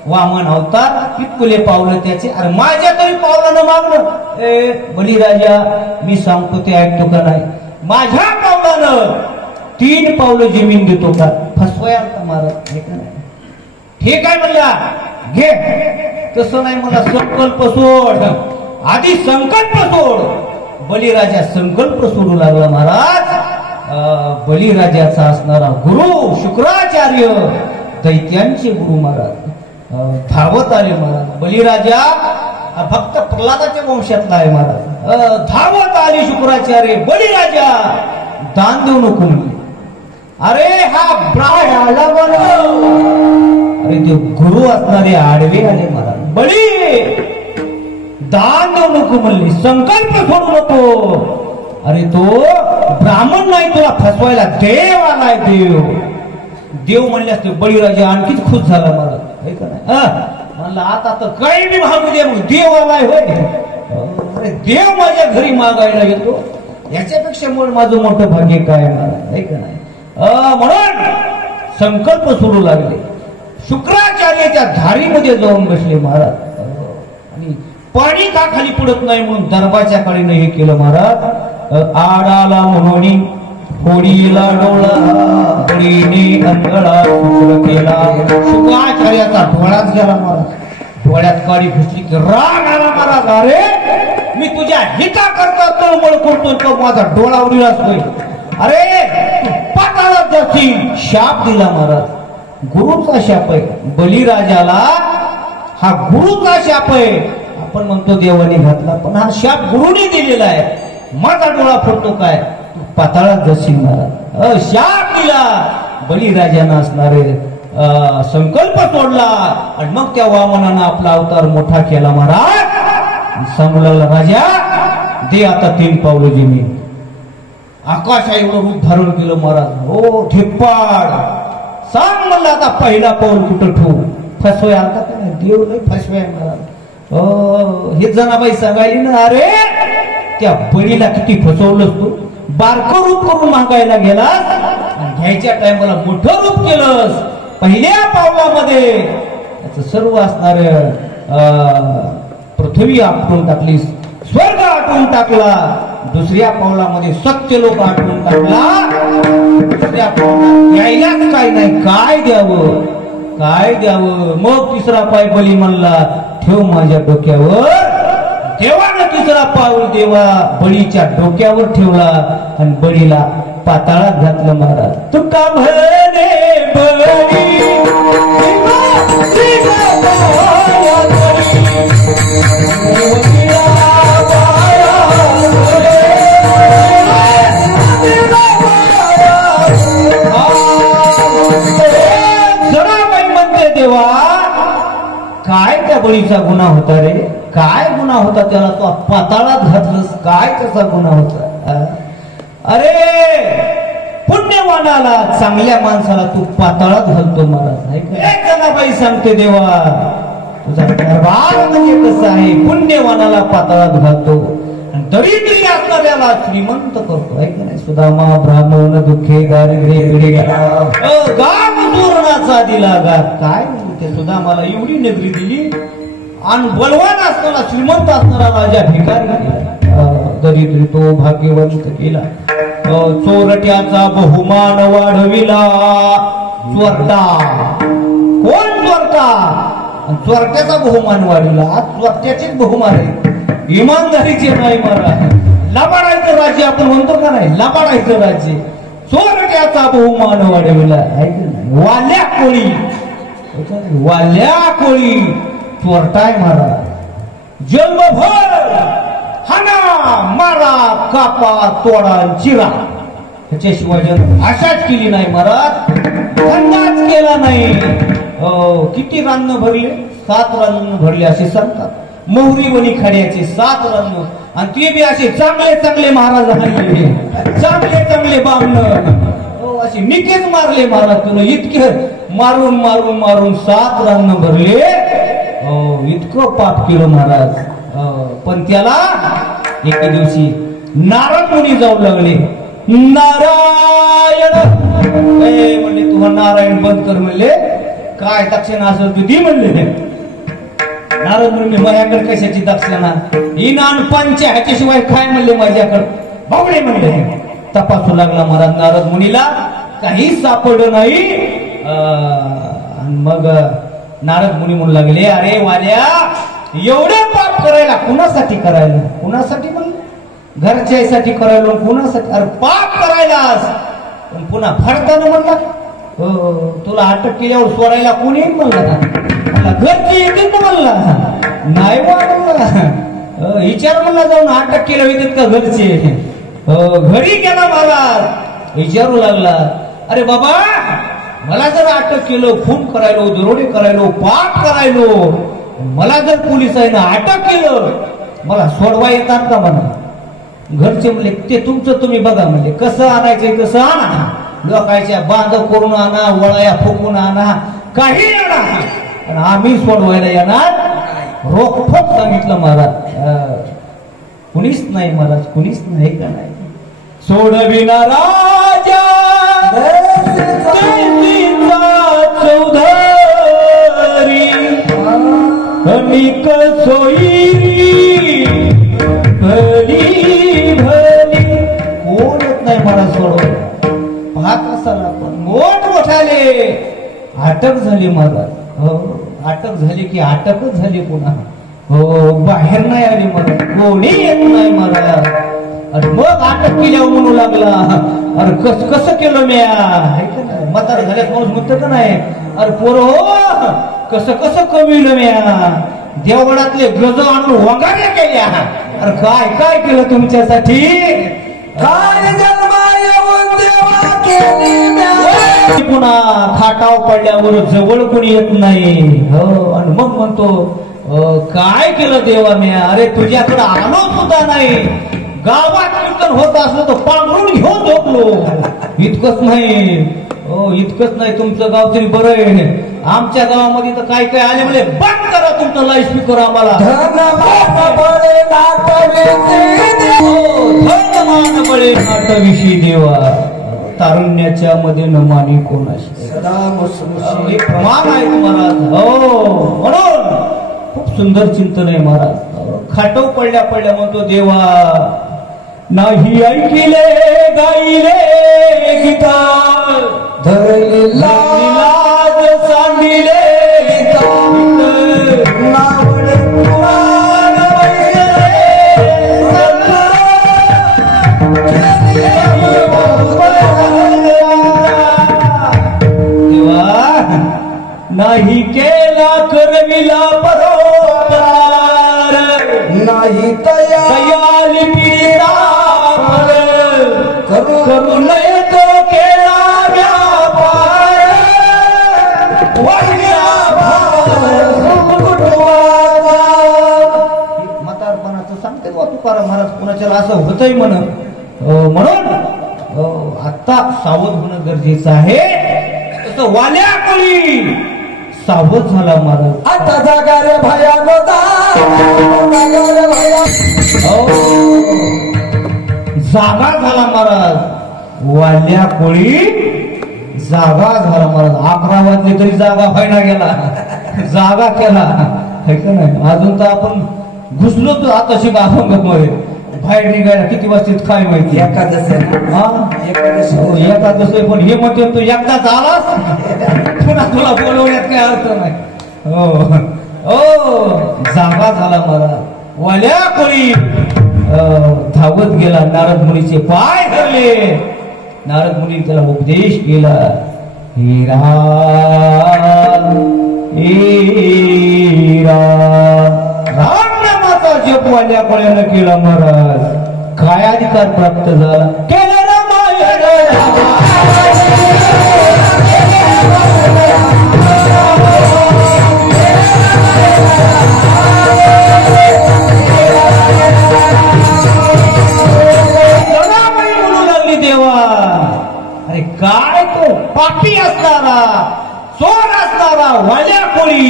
वामन अवतार, कितकुले पावलं त्याचे, अरे माझ्या तरी पावलानं मागणं. ए बळीराजा मी सांगतो ते ऐकतो का नाही, माझ्या पावलानं 3 पावलं जमीन देतो का? फसवायला का महाराज, हे का नाही, ठीक आहे म्हणला घे. तसं नाही मला, संकल्प सोड, आधी संकल्प सोड. बळीराजा संकल्प सोडू लागला महाराज. बळीराजाचा असणारा गुरु शुक्राचार्य, दैत्यांचे गुरु महाराज धावत आले महाराज. बळीराजा फक्त प्रल्हादाच्या वंशातला आहे महाराज. धावत आले शुक्राचार्य, बळीराजा दान देऊ नको म्हणले. अरे हा ब्राह्मणाला अरे ते गुरु असणारे आडवे आले महाराज. बळी दान देऊ नको म्हणले, संकल्प सोडू नको. अरे तो ब्राह्मण नाही, तुला फसवायला देव आलाय, देव. देव म्हणले असते बळीराजा आणखीच खुश झाला महाराज, हे का नाही, म्हणलं आता तर काही बी मागू दे, देव आलाय होय. अरे देव माझ्या घरी मागायला येतो, याच्यापेक्षा माझं मोठं भाग्य काय महाराज, हे का नाही. म्हणून संकल्प सोडू लागले. शुक्राचार्याच्या धारीमध्ये जाऊन बसले महाराज आणि पाणी का खाली पडत नाही म्हणून दरबाच्या काळीने हे केलं महाराज. आडाला म्हणून होडीला डोळा, होडीने अंगळा शुक्र केला. शुक्राचार्याचा डोळाच गेला महाराज. डोळ्यात काळी घुसली की राग आला महाराज. अरे मी तुझ्या हिता करता तळमळ करतो, तो माझा डोळा उडीला असतोय. अरे तू पाताळात जाशील. शाप दिला महाराज, गुरुचा शाप आहे. बळीराजाला हा गुरुचा शाप आहे. आपण म्हणतो देवाने घातला, पण हा शाप गुरुने दिलेला आहे. माझा डोळा फुटतो काय, तू पाताळात जाशील महाराज. शाप दिला. बळीराजानं असणारे संकल्प तोडला आणि मग त्या वामनानं आपला अवतार मोठा केला महाराज. सांगू लागला, राजा दे आता 3 पावलं जमीन. आकाशा एवढं रूप धारण केलं महाराज. हो धिप्पाड, सांग म्हणलं आता पहिला पाऊल कुठं ठेवू. फसवाय आता का नाही, देव नाही फसवाय महाराज. हे जनाबाई सांगायली ना, अरे त्या बळीला किती फसवलंस तू. बारकं रूप करून मागायला गेलास आणि घ्यायच्या टायमाला मोठं रूप केलंस. पहिल्या पावलामध्ये त्याचं सर्व असणार पृथ्वी आपटून टाकलीस, स्वर्ग आटवून टाकला, दुसऱ्या पावलामध्ये सत्य लोक आटवून टाकला, दुसऱ्या पावलात यायलाच काय नाही, काय द्यावं काय द्यावं. मग तिसरा पाय बली म्हणला ठेव माझ्या डोक्यावर. देवानं तिसरा पाऊल देवा बळीच्या डोक्यावर ठेवला आणि बळीला पाताळात घातलं. महाराज तुका म्हणे बळी जराबाई म्हणते देवा काय त्या बळीचा गुन्हा होता रे, काय गुन्हा होता त्याला तो पाताळात घातलंस, काय त्याचा गुन्हा होता. अरे पुण्यवानाला चांगल्या माणसाला तू पाताळात घालतो महाराज. जनाबाई सांगते देवा तुझा कारभार म्हणजे कसं आहे, पुण्यवानाला पाताळात घालतो आणि दरिद्री असणाऱ्याला श्रीमंत करतो. ऐक नाही सुदामा ब्राह्मण दुःखे गारे गाव चूर्णाचा दिला गार. काय ते सुदामाला एवढी नगरी दिली आणि बलवान असणारा श्रीमंत असणारा राजा भिकारी केला, दरिद्री तो भाग्यवंत केला. चोरट्याचा बहुमान वाढविला. चोरटा कोण चोरटा, चोरट्याचा बहुमान वाढविला. चोरट्याचेच बहुमान आहे, इमानदारीचे नाही. मला लबाडायचं राज्य आपण म्हणतो का नाही, लबाडायचं राज्य. चोरट्याचा बहुमान वाढविला. ऐक नाही वाल्या कोळी, वाल्या कोळी चोरटाय मारा. जन्मभर हाना मारा कापा तोडा चिरा, ह्याच्याशिवाय जन्म आशाच केली नाही महाराज, धंदाच केला नाही. किती रान्न भरले, 7 रान्न भरले असे सांगतात. मोहरीवणी खड्याचे 7 रान्न, आणि ते बी असे चांगले चांगले महाराज आणले, चांगले चांगले बामण असे निकेच मारले महाराज. तुला इतके मारून मारून मारून 7 रान्न भरले. इतकं पाप केलं महाराज. पण त्याला एके दिवशी नारद मुनी जाऊ लागले. नारायण म्हणले, तुला नारायण बंद कर म्हणले, काय दक्षिणा असेल तू दी म्हणले. नारद मुनी माझ्याकडे कशाची दक्षिणा, इनान पंच ह्याच्याशिवाय काय म्हणले माझ्याकडे, बावडे म्हणले. तपासू लागला महाराज नारद मुनीला, काही सापडलं नाही. मग नारद मुनी म्हणू लागले, अरे वाल्या एवढे पाप करायला कुणासाठी करायला, कुणासाठी म्हणलं, घरच्यासाठी करायला कुणासाठी. अरे पाप करायलास पण पुन्हा फडताना म्हणला, तुला अटक केल्यावर सोडायला कोणी म्हणला, घरचे येतील ना म्हणला, नाही म्हणला. विचार म्हणला जाऊन अटक केल्या येतात का घरचे. घरी गेला महाराज, विचारू लागला, अरे बाबा मला जर अटक केलं, खून करायलो, दरोडे करायलो, पाप करायलो, मला जर पोलिसांनी अटक केलं, मला सोडवा येतात का म्हणा. घरचे म्हणले ते तुमचं तुम्ही बघा, म्हणजे कसं आणायचंय तसं आणा, लोकांच्या बांध करून आणा, वळाया फुकून आणा, काही आणा, पण आम्ही सोडवायला येणार. रोखोक सांगितलं महाराज. कुणीच नाही महाराज, कुणीच नाही का नाही. सोडविना राजा चौधरी अमिक सोयरी भली भली, कोणच नाही मला सोडव. पाहत असाल आपण मोठ मोठाले अटक झाली महाराज. अटक झाली की अटकच झाली पुन्हा. बाहेर नाही आली महाराज, कोणी येत नाही महाराज. अरे मग अटक केल्यावर म्हणू लागला, अरे कसं केलं म्या, म्हातारा झाल्यात माणूस म्हणतो का नाही, अरे पोर हो कसं कसं कमिलं म्या, देवगडातले गज आणून वंगाऱ्या केल्या. अरे काय काय केलं तुमच्यासाठी, काय जन्मा येऊन देवा केली म्या. पुन्हा खाटाव पडल्यावर जवळ कोणी येत नाही. हो आणि मग म्हणतो काय केलं देवा म्या, अरे तुझ्याकडे आलो सुद्धा नाही, गावात कीर्तन होत असलं तर पांघरून घेऊन झोपलो. इतकंच नाही, हो इतकंच नाही, तुमचं गाव तरी बरं आहे, आमच्या गावामध्ये तर काय काय आले म्हणजे बंद करा तुमचं लाईव्ह स्पीकर आम्हाला. धनमान बळे नाटविषयी देवा, तारुण्याच्या मध्ये न मानी कोणाशी. हे प्रमाण आहे महाराज. हो म्हणून खूप सुंदर चिंतन आहे महाराज. खाटो पडल्या पडल्या म्हणतो देवा नाही ऐकिले गाईले गीता धरली लाज सांडिले नावडे पुराण देवा नाही केला करविला परोपकार नाही तया दयाली पीडा करू नये तो केला व्यापार म्हातारपणाचं सांगते बा तुकाराम महाराज कुणाच्याला असं होतंय म्हणून आता सावध होणं गरजेचं आहे. तसं वाल्या कोणी सावध झाला महाराज. आता जागा रे भयानोदा जागा रे भया जागा झाला महाराज. वाल्या कोळी जागा झाला महाराज. 11 वाजले तरी जागा व्हायला गेला. जागा केला है का नाही. अजून तर आपण घुसलो तर आता शिका अभंगमध्ये बाहेर निघायला किती वाजतात काय माहिती. एकादश आहे ना. हा एकादश एकादश आहे, पण हे म्हणतो तू एकदाच आलास पुन्हा तुला बोलवण्यात काय अर्थ नाही. हो जागा झाला महाराज. वाल्या कोळी धावत गेला. नारद मुनीचे पाय धरले. नारद मुनी त्याला उपदेश केला. हिरा राम नामाचा जप वाल्या कोळ्यानं केला महाराज. काय अधिकार प्राप्त झाला. केला ना देवा. अरे काय तो पापी असणारा चोर असणारा वाल्या कोळी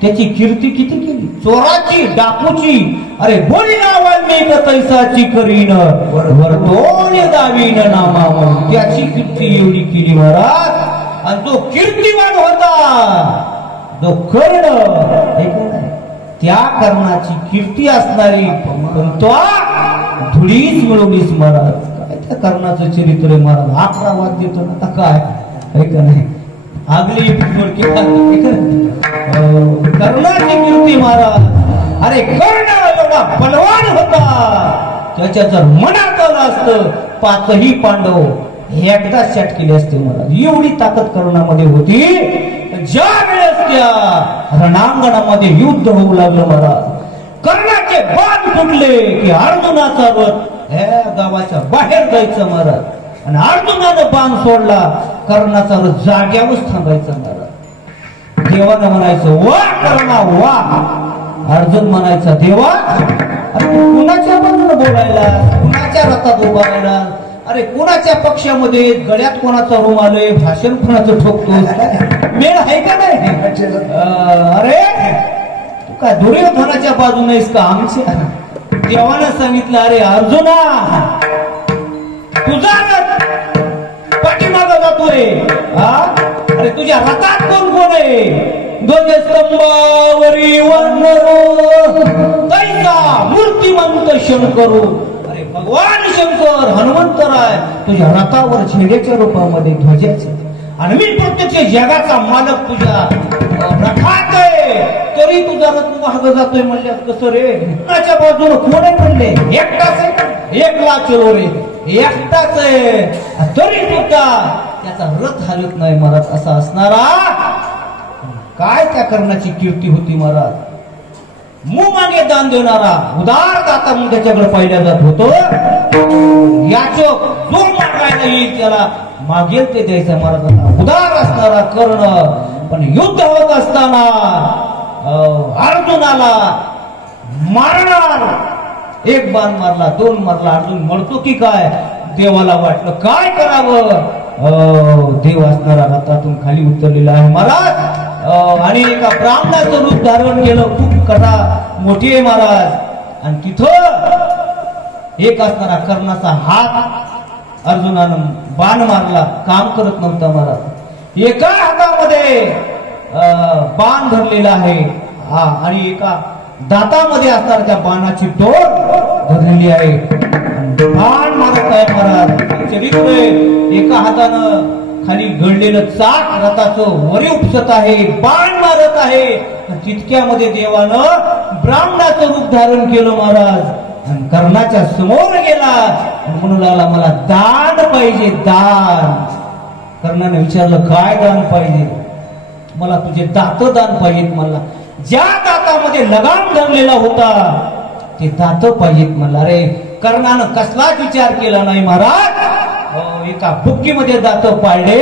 त्याची कीर्ती किती केली. चोराची डाकूची. अरे बोलीना वाल्मिक तैसाची करीन वरतोन दावीन नामा म्हणून त्याची कीर्ती एवढी केली महाराज. आणि तो कीर्तिवान होता जो कर्ण त्या कर्णाची कीर्ती असणारी पण तो धुळीच मिळवलीच महाराज. कर्णाचं चरित्र महाराज. 11 वाद देतो ना काय आहे का नाही. आगली कर्णाची कीर्ती महाराज. अरे कर्ण एवढा बलवान होता. त्याच्या जर मनात आलं असतं 5ही पांडव एकदा शट केले असते महाराज. एवढी ताकद कर्णामध्ये होती. ज्या वेळेस त्या रणांगणामध्ये युद्ध होऊ लागलं महाराज. कर्णाचे बाण फुटले की अर्जुनाचा रथ गावाच्या बाहेर जायचं महाराज. आणि अर्जुनानं बाण सोडला कर्णाचा रथ जाग्यावर थांबायचा महाराज. देवानं म्हणायचं वा कर्णा वा. अर्जुन म्हणायचा देवा अरे कुणाच्या बाजूने बोलायला कुणाच्या रथात उभा राहिला. अरे कुणाच्या पक्षामध्ये गळ्यात कोणाचा रुमाल आहे. भाषण कोणाचं ठोकतोस. मेळ आहे का नाही. अरे तू काय दुर्योधनाच्या बाजूने आहेस का आमच्या. देवानं सांगितलं अरे अर्जुना तुझा रथ पाठीमागं जातोय. अरे तुझ्या रथात कोण कोण आहे. ध्वजस्तंभावरी वनरो तैसा मूर्तिमंत शंकरो. अरे भगवान शंकर हनुमंतराय तुझ्या रथावर झेंड्याच्या रूपामध्ये ध्वजाचे. आणि मी प्रत्यक्ष जगाचा मालक तुझ्या रथात आहे तरी तुझा रथ मागं जातोय म्हणल्यास कसं रे. कुणाच्या बाजूने कोण पडले. एकटाच आहे. एकला चलो रे एकटाच आहे तरी सुद्धा त्याचा रथ हलत नाही महाराज. असा असणारा काय त्या कर्णाची कीर्ती होती महाराज. मुमागे दान देणारा उदार दाता म्हणून त्याच्याकडे पाहिल्या जात होतो. याचक जो मागायला येईल त्याला मागेल ते द्यायचं महाराजांना. उदार असणारा कर्ण. पण युद्ध होत असताना अर्जुनाला मारणार. एक बाण मारला 2 मारला. अर्जुन मरतो की काय. देवाला वाटलं काय करावं. देव असणारा रथातून खाली उतरलेला आहे महाराज. आणि एका ब्राह्मणाचं रूप धारण केलं. खूप कथा मोठी आहे महाराज. आणि तिथं एक असणारा कर्णाचा हात अर्जुनानं बाण मारला. काम करत नव्हता महाराज. एका हातामध्ये बाण धरलेला आहे आणि एका दातामध्ये असणार त्या बाणाची डोर धरलेली आहे. बाण मारत आहे महाराज. चरित्र एका हातानं खाली गळलेलं चाक रथाचं वरी उपसत आहे, बाण मारत आहे. तितक्यामध्ये देवानं ब्राह्मणाचं रूप धारण केलं महाराज आणि कर्णाच्या समोर गेला. म्हणू लागला मला दान पाहिजे, दान. कर्णाने विचारलं काय दान पाहिजे? मला तुझे दात दान पाहिजेत. मला ज्या दातामध्ये लगाम धरलेला होता ते दात पाहिजेत म्हणला. अरे कर्णानं कसलाच विचार केला नाही महाराज. एका बुक्कीमध्ये दात पाळले,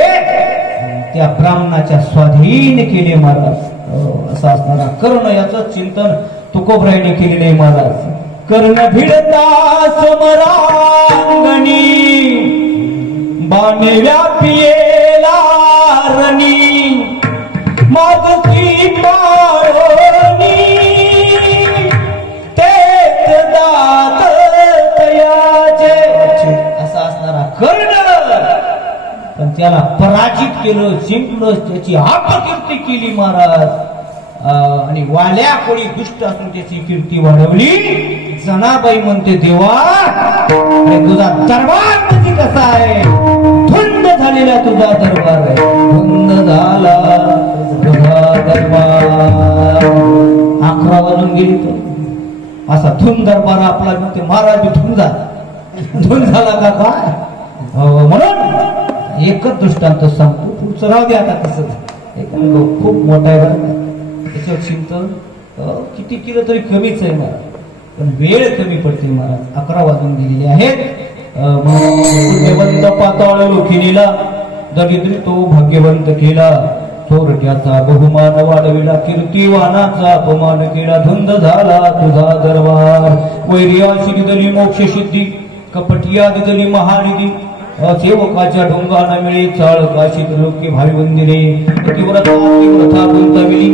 त्या ब्राह्मणाच्या स्वाधीन केले महाराज. असं असणारा कर्ण याचं चिंतन तुकोबरायने केलेले आहे महाराज. कर्ण भिडता समरांगणी बाण व्यापियेला रणी मागची पाळणी तेच दात तयाचे. असा असणारा कर्ण पण त्याला पराजित केलं, जिंकलं, त्याची अपकीर्ती केली महाराज. आणि वाल्या कोणी दुष्ट असून त्याची कीर्ती वाढवली. जनाबाई म्हणते देवा तुझा दरबार म्हणजे कसा आहे? धुंद झालेला तुझा दरबार आहे, धुंद झाला तुझा दरबार. 11 वाजून गेली तर असा धुंद दरबार आपला म्हणते महाराज बी धुंद झाला का काय? म्हणून एकच दृष्टांत सांगतो, पुढचं राहू दे आता. कसं खूप मोठा आहे बरं, त्याच्यावर चिंतन किती केलं तरी कमीच आहे महाराज. पण वेळ कमी पडते महाराज. 11 वाजून गेलेले आहेत. भाग्यवंत पाताळ लोकिनीला दरिद्री तो भाग्यवंत केला. चोरट्याचा बहुमान वाढविला, कीर्तिवानाचा अपमान केला. धुंद झाला तुझा दरबार. वैर्याशी दिदली मोक्ष सिद्धी, कपटिया दिदली महानिधी. सेवकाच्या ढोंगाना मिळे चाळ काशीत लोके भावी वंदिले. तीव्रता गुंतविली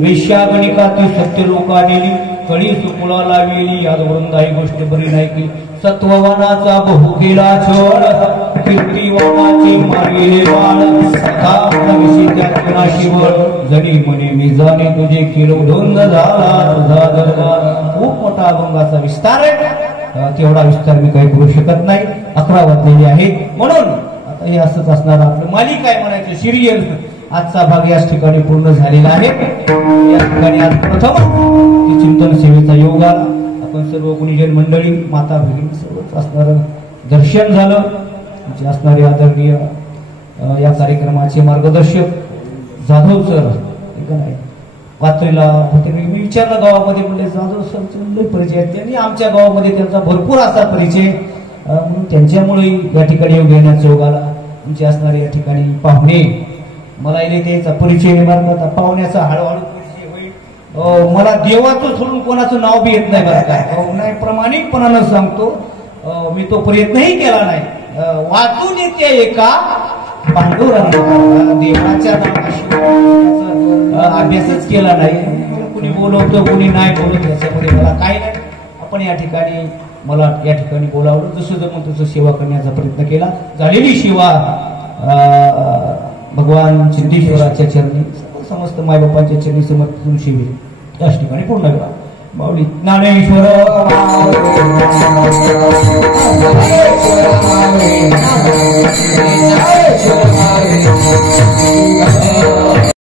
वेश्या गणिकाती सत्य लोका नेली. कळी सुकुळा लाविली याद वृंदाई गोष्ट बरी नाही की. सत्ववानाचा बहु केला छळ, कीर्तिवानाचे मारिले बाळ. जडी म्हणे मी जाणे तुझे किलो. धुंद झाला तुझा दरबार. खूप मोठा अभंगाचा विस्तार आहे, तेवढा विस्तार मी काही करू शकत नाही. 11 वाजलेले आहेत. म्हणून आता हे असंच असणार आपलं मालिका आहे म्हणायचं, सिरियल. आजचा भाग याच ठिकाणी पूर्ण झालेला आहे. या ठिकाणी आज प्रथम चिंतन सेवेचा योग आला. आपण सर्व गुणीजन मंडळी, माता भगिनी सर्वच असणारं दर्शन झालं. आमचे असणारे आदरणीय या कार्यक्रमाचे मार्गदर्शक जाधव सर पात्रीला होते. मी विचारलं गावामध्ये, म्हणजे जाधव सरचा परिचय आहे. त्यांनी आमच्या गावामध्ये त्यांचा भरपूर असा परिचय, म्हणून त्यांच्यामुळे या ठिकाणी योग घेण्याचा योग आला. आमचे असणारे या ठिकाणी पाहुणे, मला इथे त्याचा परिचय निर्माण करता. पाहुण्याचा हळूहळू परिचय होईल. मला देवाचं सोडून कोणाचं नाव बी येत नाही बरं काय. नाही, प्रामाणिकपणानं सांगतो, मी तो प्रयत्नही केला नाही. वाचून येते एका पांडुरंगाचा देवाच्या नावाशिवाय अभ्यासच केला नाही. कुणी बोलवतो कुणी नाही बोलत, याच्यामध्ये मला काय नाही. आपण या ठिकाणी मला या ठिकाणी बोलावलं, जसं जमून तसं सेवा करण्याचा प्रयत्न केला. झालेली सेवा भगवान सिद्धेश्वराच्या चरणी, समस्त मायबापांच्या चरणी समर्पित शिवे त्याच ठिकाणी पूर्ण करा. माऊली ज्ञानेश्वर ज्ञानेश्वर